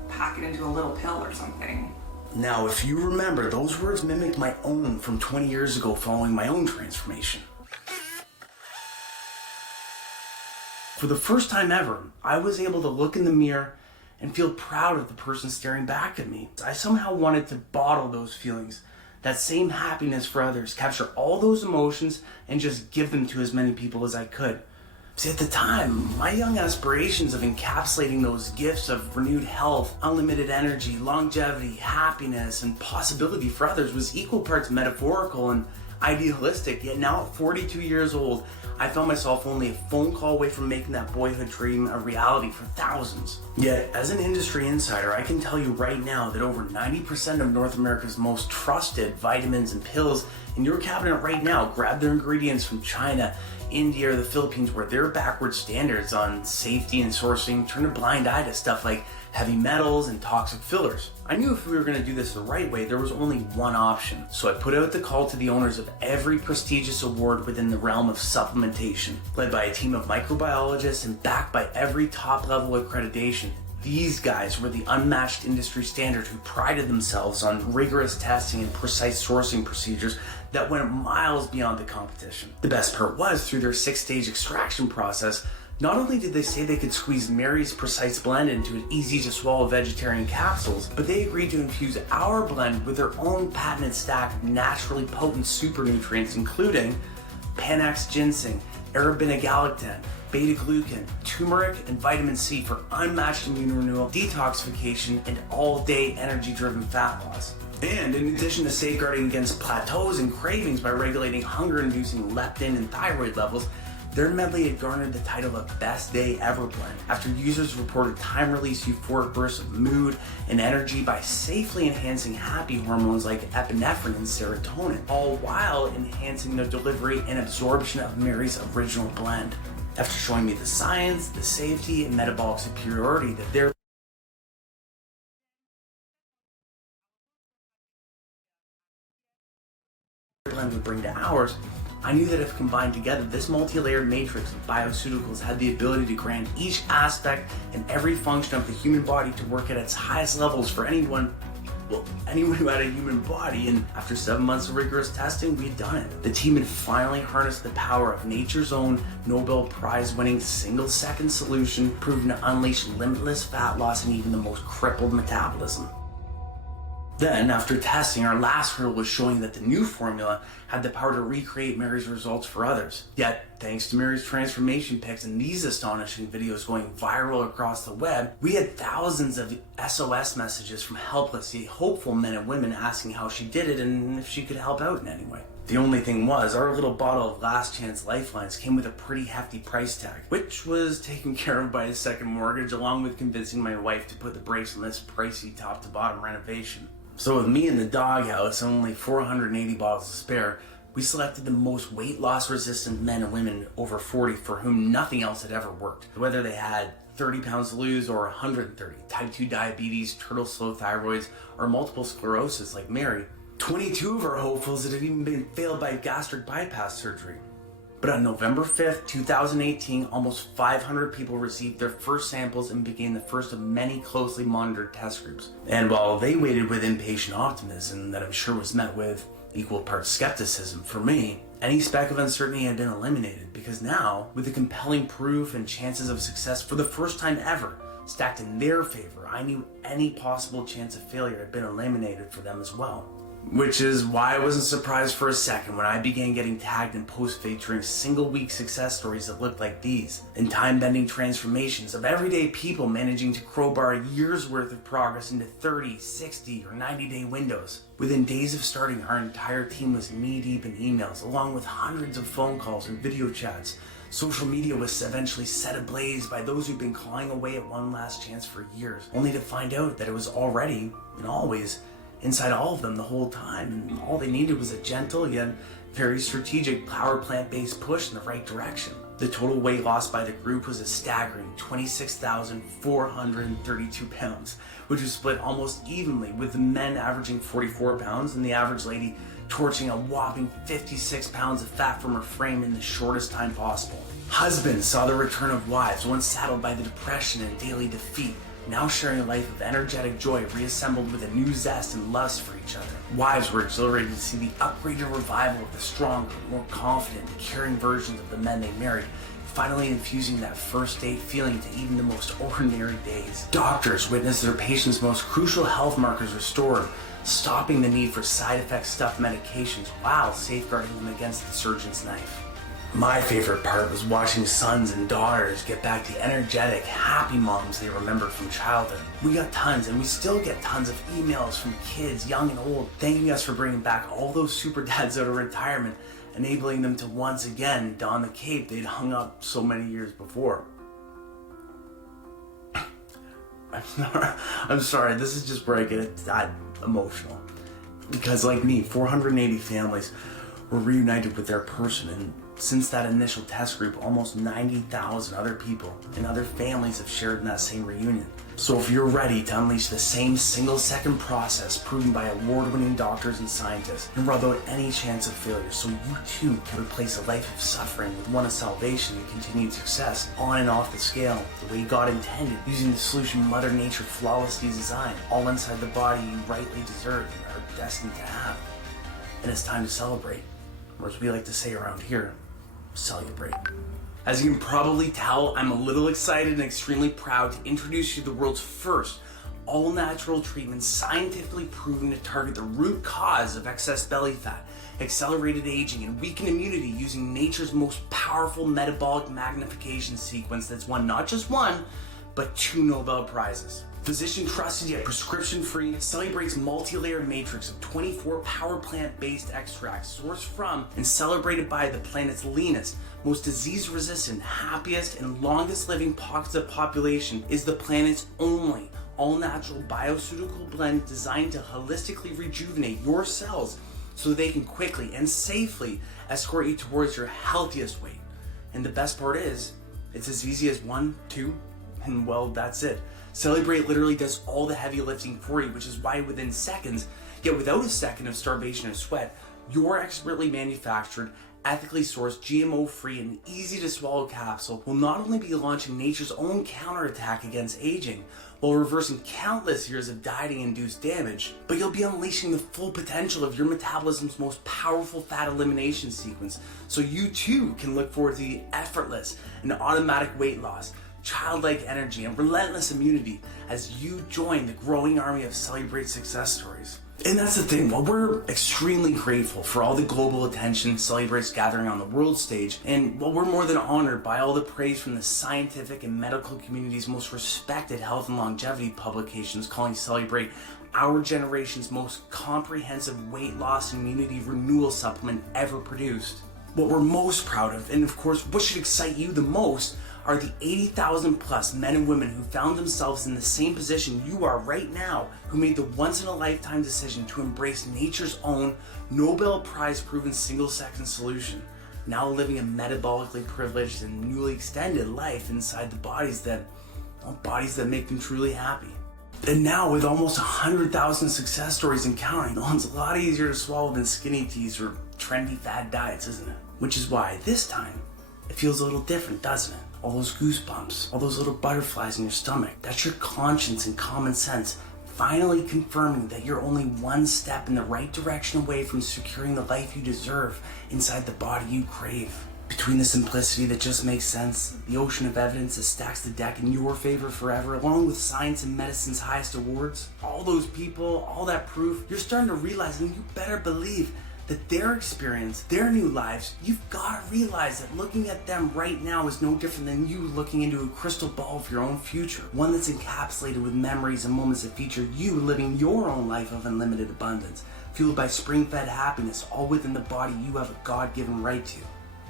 pack it into a little pill or something. Now, if you remember, those words mimicked my own from 20 years ago following my own transformation. For the first time ever, I was able to look in the mirror and feel proud of the person staring back at me. I somehow wanted to bottle those feelings, that same happiness for others, capture all those emotions, and just give them to as many people as I could. See, at the time, my young aspirations of encapsulating those gifts of renewed health, unlimited energy, longevity, happiness, and possibility for others was equal parts metaphorical and Idealistic, yet now at 42 years old, I found myself only a phone call away from making that boyhood dream a reality for thousands. Yet, as an industry insider, I can tell you right now that over 90% of North America's most trusted vitamins and pills in your cabinet right now grab their ingredients from China, India, or the Philippines, where their backward standards on safety and sourcing turn a blind eye to stuff like heavy metals and toxic fillers. I knew if we were going to do this the right way, there was only one option. So I put out the call to the owners of every prestigious award within the realm of supplementation. Led by a team of microbiologists and backed by every top level accreditation, these guys were the unmatched industry standard who prided themselves on rigorous testing and precise sourcing procedures that went miles beyond the competition. The best part was, through their 6-stage extraction process, not only did they say they could squeeze Mary's precise blend into an easy-to-swallow vegetarian capsules, but they agreed to infuse our blend with their own patented stack of naturally potent super nutrients, including Panax ginseng, arabinogalactan, beta-glucan, turmeric, and vitamin C for unmatched immune renewal, detoxification, and all-day energy-driven fat loss. And in addition to safeguarding against plateaus and cravings by regulating hunger-inducing leptin and thyroid levels, their medley had garnered the title of Best Day Ever Blend after users reported time-release euphoric bursts of mood and energy by safely enhancing happy hormones like epinephrine and serotonin, all while enhancing the delivery and absorption of Mary's original blend. After showing me the science, the safety, and metabolic superiority that their blend would bring to ours, I knew that if combined together, this multi-layered matrix of bioceuticals had the ability to grant each aspect and every function of the human body to work at its highest levels for anyone who had a human body. And after 7 months of rigorous testing, we had done it. The team had finally harnessed the power of nature's own Nobel Prize-winning single-second solution, proven to unleash limitless fat loss and even the most crippled metabolism. Then, after testing, our last hurdle was showing that the new formula had the power to recreate Mary's results for others. Yet, thanks to Mary's transformation pics and these astonishing videos going viral across the web, we had thousands of SOS messages from helpless yet hopeful men and women asking how she did it and if she could help out in any way. The only thing was, our little bottle of Last Chance Lifelines came with a pretty hefty price tag, which was taken care of by a second mortgage, along with convincing my wife to put the brakes on this pricey top-to-bottom renovation. So with me in the doghouse and only 480 bottles to spare, we selected the most weight loss resistant men and women over 40 for whom nothing else had ever worked. Whether they had 30 pounds to lose or 130, type 2 diabetes, turtle slow thyroids, or multiple sclerosis like Mary. 22 of our hopefuls that had even been failed by gastric bypass surgery. But on November 5th, 2018, almost 500 people received their first samples and became the first of many closely monitored test groups. And while they waited with impatient optimism that I'm sure was met with equal parts skepticism, for me, any speck of uncertainty had been eliminated, because now, with the compelling proof and chances of success for the first time ever stacked in their favor, I knew any possible chance of failure had been eliminated for them as well. Which is why I wasn't surprised for a second when I began getting tagged in posts featuring single-week success stories that looked like these, and time-bending transformations of everyday people managing to crowbar a year's worth of progress into 30, 60, or 90-day windows. Within days of starting, our entire team was knee-deep in emails, along with hundreds of phone calls and video chats. Social media was eventually set ablaze by those who'd been clawing away at one last chance for years, only to find out that it was already, and always, inside all of them the whole time, and all they needed was a gentle yet very strategic power plant-based push in the right direction. The total weight loss by the group was a staggering 26,432 pounds, which was split almost evenly, with the men averaging 44 pounds and the average lady torching a whopping 56 pounds of fat from her frame in the shortest time possible. Husbands saw the return of wives, once saddled by the depression and daily defeat, now sharing a life of energetic joy reassembled with a new zest and lust for each other. Wives were exhilarated to see the upgraded revival of the stronger, more confident, and caring versions of the men they married, finally infusing that first date feeling to even the most ordinary days. Doctors witnessed their patients' most crucial health markers restored, stopping the need for side effect stuffed medications while safeguarding them against the surgeon's knife. My favorite part was watching sons and daughters get back the energetic, happy moms they remember from childhood. We got tons, and we still get tons of emails from kids, young and old, thanking us for bringing back all those super dads out of retirement, enabling them to once again don the cape they'd hung up so many years before. I'm sorry, this is just where I get that emotional. Because like me, 480 families were reunited with their person, and since that initial test group, almost 90,000 other people and other families have shared in that same reunion. So if you're ready to unleash the same single-second process proven by award-winning doctors and scientists and rub out any chance of failure so you too can replace a life of suffering with one of salvation and continued success on and off the scale, the way God intended, using the solution Mother Nature flawlessly designed, all inside the body you rightly deserve and are destined to have. And it's time to celebrate, or as we like to say around here, cellubrate. As you can probably tell, I'm a little excited and extremely proud to introduce you to the world's first all-natural treatment scientifically proven to target the root cause of excess belly fat, accelerated aging, and weakened immunity using nature's most powerful metabolic magnification sequence that's won not just one, but 2 Nobel Prizes. Physician trusted yet prescription-free, Cellubrate's multi-layered matrix of 24 power plant-based extracts sourced from and celebrated by the planet's leanest, most disease-resistant, happiest, and longest-living pockets of population is the planet's only all-natural bioceutical blend designed to holistically rejuvenate your cells so they can quickly and safely escort you towards your healthiest weight. And the best part is, it's as easy as 1, 2, and well, that's it. Cellubrate literally does all the heavy lifting for you, which is why within seconds, yet without a second of starvation or sweat, your expertly manufactured, ethically sourced, GMO-free, and easy-to-swallow capsule will not only be launching nature's own counterattack against aging, while reversing countless years of dieting-induced damage, but you'll be unleashing the full potential of your metabolism's most powerful fat elimination sequence, so you too can look forward to the effortless and automatic weight loss, childlike energy, and relentless immunity as you join the growing army of Cellubrate success stories. And that's the thing, while we're extremely grateful for all the global attention Cellubrate's gathering on the world stage, and while we're more than honored by all the praise from the scientific and medical community's most respected health and longevity publications calling Cellubrate our generation's most comprehensive weight loss and immunity renewal supplement ever produced, what we're most proud of, and of course what should excite you the most, are the 80,000 plus men and women who found themselves in the same position you are right now, who made the once-in-a-lifetime decision to embrace nature's own Nobel Prize proven single-second solution, now living a metabolically privileged and newly extended life inside the bodies that make them truly happy. And now with almost 100,000 success stories and counting, it's a lot easier to swallow than skinny teas or trendy fad diets, isn't it? Which is why this time it feels a little different, doesn't it? All those goosebumps, all those little butterflies in your stomach. That's your conscience and common sense finally confirming that you're only one step in the right direction away from securing the life you deserve inside the body you crave. Between the simplicity that just makes sense, the ocean of evidence that stacks the deck in your favor forever, along with science and medicine's highest awards, all those people, all that proof, you're starting to realize, and you better believe, that their experience, their new lives, you've got to realize that looking at them right now is no different than you looking into a crystal ball of your own future. One that's encapsulated with memories and moments that feature you living your own life of unlimited abundance, fueled by spring-fed happiness, all within the body you have a God-given right to.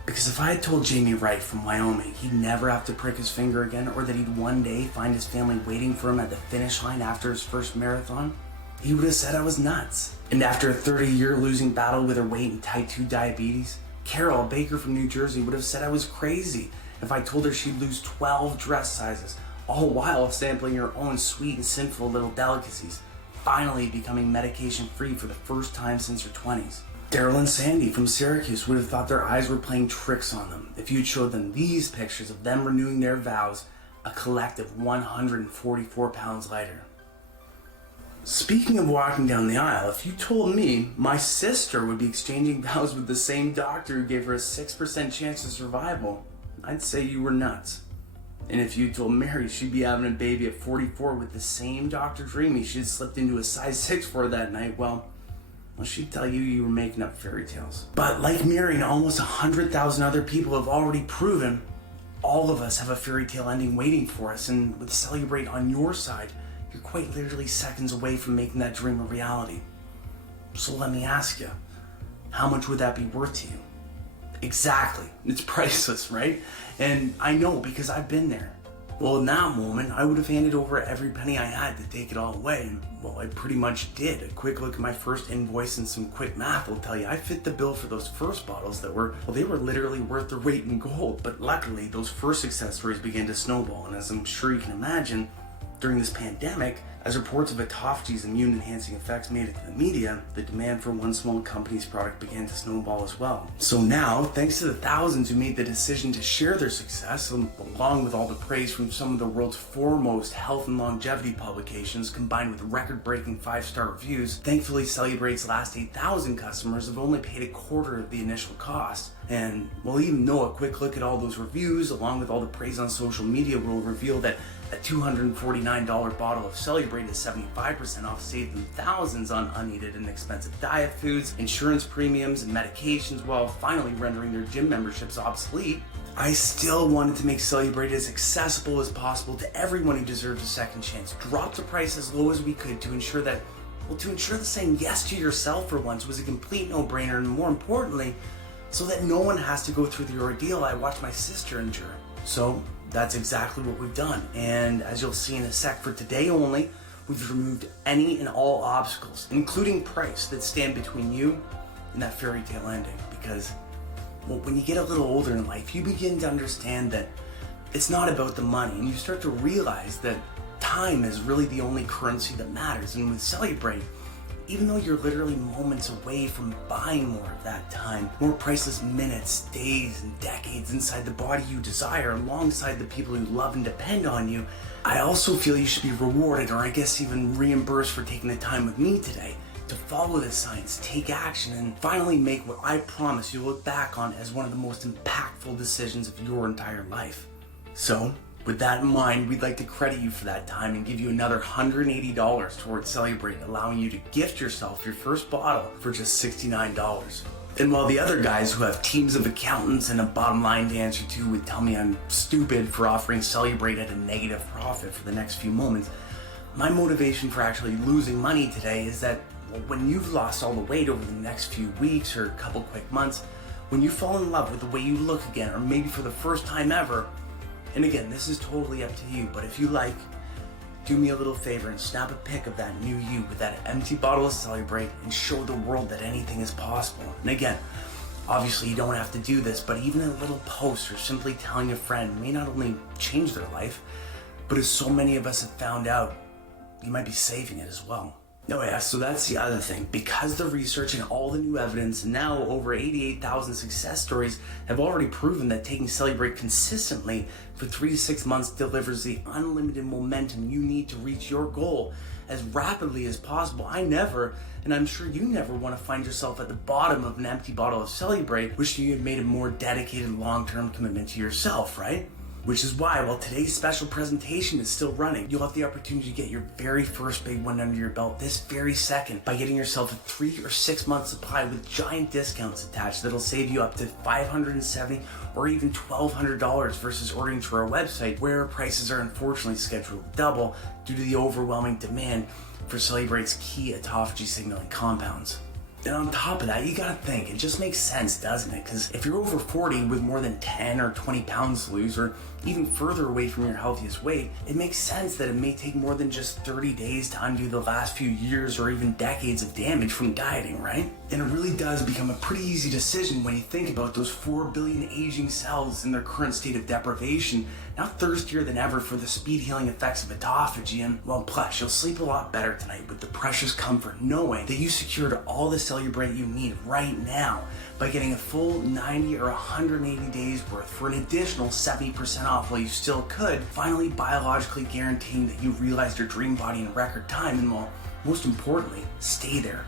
Because if I had told Jamie Wright from Wyoming he'd never have to prick his finger again, or that he'd one day find his family waiting for him at the finish line after his first marathon, he would have said I was nuts. And after a 30-year losing battle with her weight and type 2 diabetes, Carol, a baker from New Jersey, would have said I was crazy if I told her she'd lose 12 dress sizes, all while sampling her own sweet and sinful little delicacies, finally becoming medication-free for the first time since her 20s. Daryl and Sandy from Syracuse would have thought their eyes were playing tricks on them if you'd showed them these pictures of them renewing their vows, a collective 144 pounds lighter. Speaking of walking down the aisle, if you told me my sister would be exchanging vows with the same doctor who gave her a 6% chance of survival, I'd say you were nuts. And if you told Mary she'd be having a baby at 44 with the same Dr. Dreamy she'd slipped into a size 6 for that night, well, Well, she'd tell you were making up fairy tales. But like Mary and almost 100,000 other people have already proven, all of us have a fairy tale ending waiting for us, and with Cellubrate on your side, you're quite literally seconds away from making that dream a reality. So let me ask you, how much would that be worth to you? Exactly. It's priceless, right? And I know because I've been there. Well, in that moment, I would have handed over every penny I had to take it all away. And, well, I pretty much did. A quick look at my first invoice and some quick math will tell you I fit the bill for those first bottles that were, well, they were literally worth their weight in gold. But luckily, those first success stories began to snowball. And as I'm sure you can imagine, during this pandemic, as reports of autophagy's immune-enhancing effects made it to the media, the demand for one small company's product began to snowball as well. So now, thanks to the thousands who made the decision to share their success, along with all the praise from some of the world's foremost health and longevity publications, combined with record-breaking 5-star reviews, thankfully Cellubrate's last 8,000 customers have only paid a quarter of the initial cost. And, well, even though a quick look at all those reviews, along with all the praise on social media, will reveal that a $249 bottle of Cellubrate is 75% off, saving them thousands on unneeded and expensive diet foods, insurance premiums, and medications, while finally rendering their gym memberships obsolete, I still wanted to make Cellubrate as accessible as possible to everyone who deserves a second chance. Drop the price as low as we could to ensure that, well, to ensure that saying yes to yourself for once was a complete no-brainer, and more importantly, so that no one has to go through the ordeal I watched my sister endure. So that's exactly what we've done. And as you'll see in a sec, for today only, we've removed any and all obstacles, including price, that stand between you and that fairy tale ending. Because, well, when you get a little older in life, you begin to understand that it's not about the money, and you start to realize that time is really the only currency that matters. And with Cellubrate, even though you're literally moments away from buying more of that time, more priceless minutes, days, and decades inside the body you desire, alongside the people who love and depend on you, I also feel you should be rewarded, or I guess even reimbursed, for taking the time with me today to follow this science, take action, and finally make what I promise you'll look back on as one of the most impactful decisions of your entire life. So, with that in mind, we'd like to credit you for that time and give you another $180 towards Cellubrate, allowing you to gift yourself your first bottle for just $69. And while the other guys who have teams of accountants and a bottom line to answer to would tell me I'm stupid for offering Cellubrate at a negative profit for the next few moments, my motivation for actually losing money today is that, well, when you've lost all the weight over the next few weeks or a couple quick months, when you fall in love with the way you look again, or maybe for the first time ever, and again, this is totally up to you, but if you like, do me a little favor and snap a pic of that new you with that empty bottle of Cellubrate and show the world that anything is possible. And again, obviously you don't have to do this, but even a little post or simply telling a friend may not only change their life, but as so many of us have found out, you might be saving it as well. Oh yeah, so that's the other thing. Because the research and all the new evidence, and now over 88,000 success stories, have already proven that taking Cellubrate consistently for 3 to 6 months delivers the unlimited momentum you need to reach your goal as rapidly as possible, I never, and I'm sure you never, want to find yourself at the bottom of an empty bottle of Cellubrate, wishing you had made a more dedicated long-term commitment to yourself, right? Which is why, while today's special presentation is still running, you'll have the opportunity to get your very first big one under your belt this very second by getting yourself a 3 or 6 month supply with giant discounts attached that'll save you up to $570 or even $1,200 versus ordering through our website, where prices are unfortunately scheduled to double due to the overwhelming demand for Cellubrate's key autophagy signaling compounds. And on top of that, you gotta think, it just makes sense, doesn't it? Because if you're over 40 with more than 10 or 20 pounds to lose, or even further away from your healthiest weight, it makes sense that it may take more than just 30 days to undo the last few years or even decades of damage from dieting, right? And it really does become a pretty easy decision when you think about those 4 billion aging cells in their current state of deprivation, now thirstier than ever for the speed healing effects of autophagy. And, well, plus, you'll sleep a lot better tonight with the precious comfort knowing that you secured all the Cellubrate you need right now by getting a full 90 or 180 days worth for an additional 70% off while you still could, finally biologically guaranteeing that you realized your dream body in record time and, well, most importantly, stay there.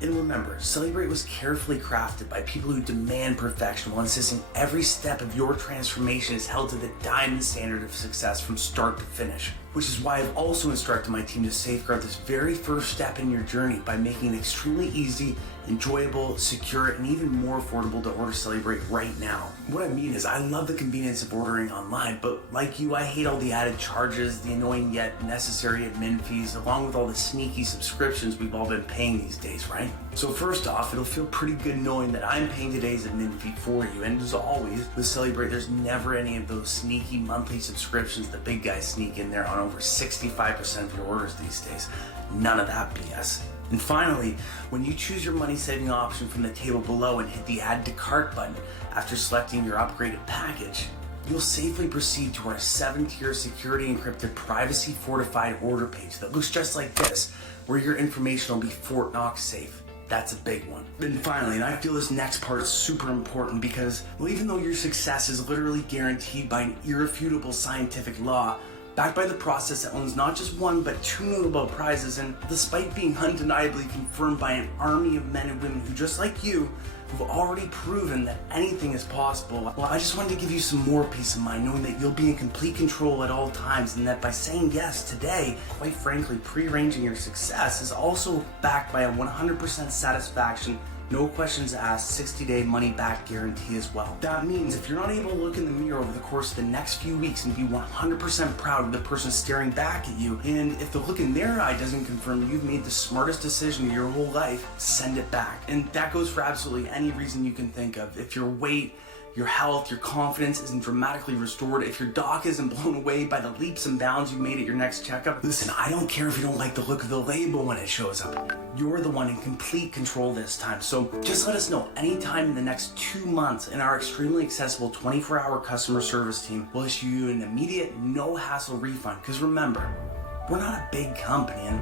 And remember, Cellubrate was carefully crafted by people who demand perfection while insisting every step of your transformation is held to the diamond standard of success from start to finish. which is why I've also instructed my team to safeguard this very first step in your journey by making it extremely easy, enjoyable, secure, and even more affordable to order Cellubrate right now. What I mean is I love the convenience of ordering online, but like you, I hate all the added charges, the annoying yet necessary admin fees, along with all the sneaky subscriptions we've all been paying these days, right? So first off, it'll feel pretty good knowing that I'm paying today's admin fee for you, and as always, with Cellubrate, there's never any of those sneaky monthly subscriptions the big guys sneak in there on over 65% of your orders these days. None of that BS. And finally, when you choose your money saving option from the table below and hit the add to cart button after selecting your upgraded package, you'll safely proceed to our 7-tier security encrypted privacy fortified order page that looks just like this, where your information will be Fort Knox safe. That's a big one. And finally, and I feel this next part is super important because, well, even though your success is literally guaranteed by an irrefutable scientific law, backed by the process that owns not just one but 2 Nobel Prizes, and despite being undeniably confirmed by an army of men and women who, just like you, who've already proven that anything is possible, well, I just wanted to give you some more peace of mind knowing that you'll be in complete control at all times, and that by saying yes today, quite frankly, prearranging your success is also backed by a 100% satisfaction, no questions asked, 60-day money-back guarantee as well. That means if you're not able to look in the mirror over the course of the next few weeks and be 100% proud of the person staring back at you, and if the look in their eye doesn't confirm you've made the smartest decision of your whole life, send it back. And that goes for absolutely any reason you can think of. If your weight, your health, your confidence isn't dramatically restored, if your doc isn't blown away by the leaps and bounds you made at your next checkup, listen, I don't care if you don't like the look of the label when it shows up. You're the one in complete control this time. So just let us know anytime in the next 2 months, and our extremely accessible 24-hour customer service team will issue you an immediate, no-hassle refund. Because remember, we're not a big company, and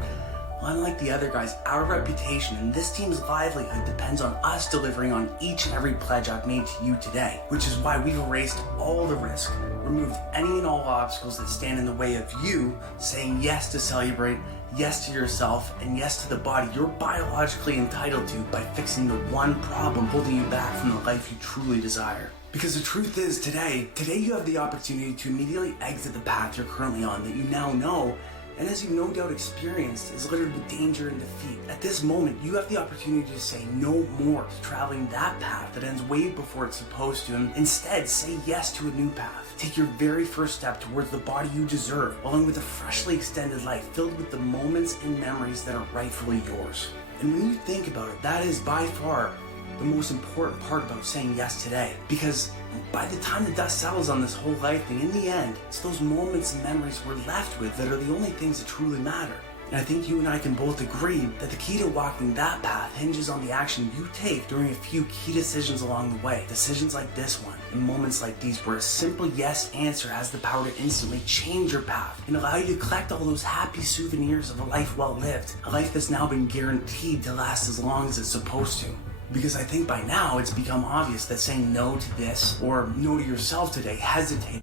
unlike the other guys, our reputation and this team's livelihood depends on us delivering on each and every pledge I've made to you today, which is why we've erased all the risk, removed any and all obstacles that stand in the way of you saying yes to Cellubrate, yes to yourself, and yes to the body you're biologically entitled to by fixing the one problem holding you back from the life you truly desire. Because the truth is, today you have the opportunity to immediately exit the path you're currently on that you now know, and as you no doubt experienced, is littered with danger and defeat. At this moment, you have the opportunity to say no more to traveling that path that ends way before it's supposed to, and instead say yes to a new path. Take your very first step towards the body you deserve, along with a freshly extended life filled with the moments and memories that are rightfully yours. And when you think about it, that is by far the most important part about saying yes today, because by the time the dust settles on this whole life thing, in the end, it's those moments and memories we're left with that are the only things that truly matter. And I think you and I can both agree that the key to walking that path hinges on the action you take during a few key decisions along the way. Decisions like this one, and moments like these, where a simple yes answer has the power to instantly change your path and allow you to collect all those happy souvenirs of a life well lived, a life that's now been guaranteed to last as long as it's supposed to. Because I think by now it's become obvious that saying no to this or no to yourself today, hesitate,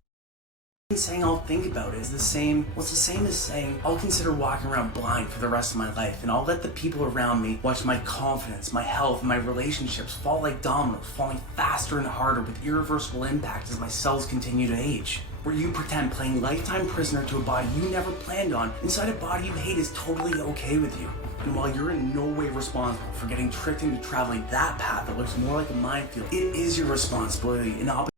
saying I'll think about it is the same, well, it's the same as saying I'll consider walking around blind for the rest of my life, and I'll let the people around me watch my confidence, my health, my relationships fall like dominoes, falling faster and harder with irreversible impact as my cells continue to age. Where you pretend playing lifetime prisoner to a body you never planned on inside a body you hate is totally okay with you. And while you're in no way responsible for getting tricked into traveling that path that looks more like a minefield, it is your responsibility in opposite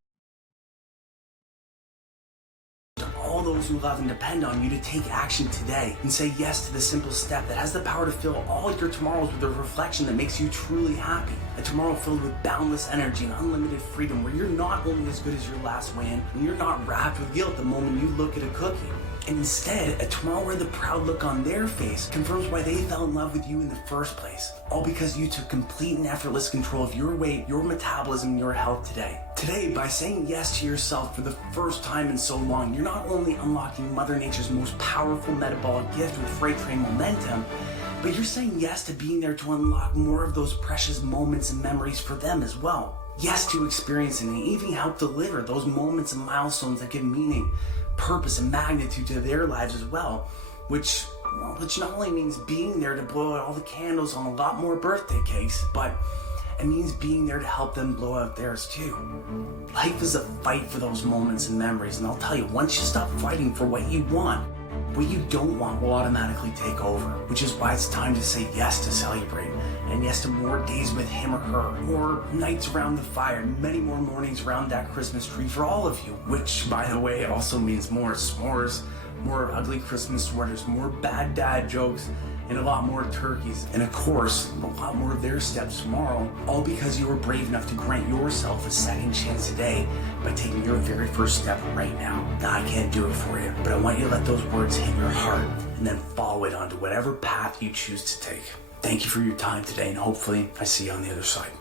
to all those who love and depend on you to take action today and say yes to the simple step that has the power to fill all your tomorrows with a reflection that makes you truly happy. A tomorrow filled with boundless energy and unlimited freedom, where you're not only as good as your last weigh-in, and you're not wrapped with guilt the moment you look at a cookie. And instead, a tomorrow where the proud look on their face confirms why they fell in love with you in the first place. All because you took complete and effortless control of your weight, your metabolism, and your health today. Today, by saying yes to yourself for the first time in so long, you're not only unlocking Mother Nature's most powerful metabolic gift with freight train momentum, but you're saying yes to being there to unlock more of those precious moments and memories for them as well. Yes to experiencing and even help deliver those moments and milestones that give meaning, purpose, and magnitude to their lives as well, which not only means being there to blow out all the candles on a lot more birthday cakes, but it means being there to help them blow out theirs too. Life is a fight for those moments and memories, and I'll tell you, once you stop fighting for what you want, What you don't want will automatically take over, which is why it's time to say yes to Cellubrate, and yes to more days with him or her, more nights around the fire, many more mornings around that Christmas tree for all of you, which, by the way, also means more s'mores, more ugly Christmas sweaters, more bad dad jokes, and a lot more turkeys. And of course, a lot more of their steps tomorrow, all because you were brave enough to grant yourself a second chance today by taking your very first step right now. Now, I can't do it for you, but I want you to let those words hit your heart and then follow it onto whatever path you choose to take. Thank you for your time today, and hopefully I see you on the other side.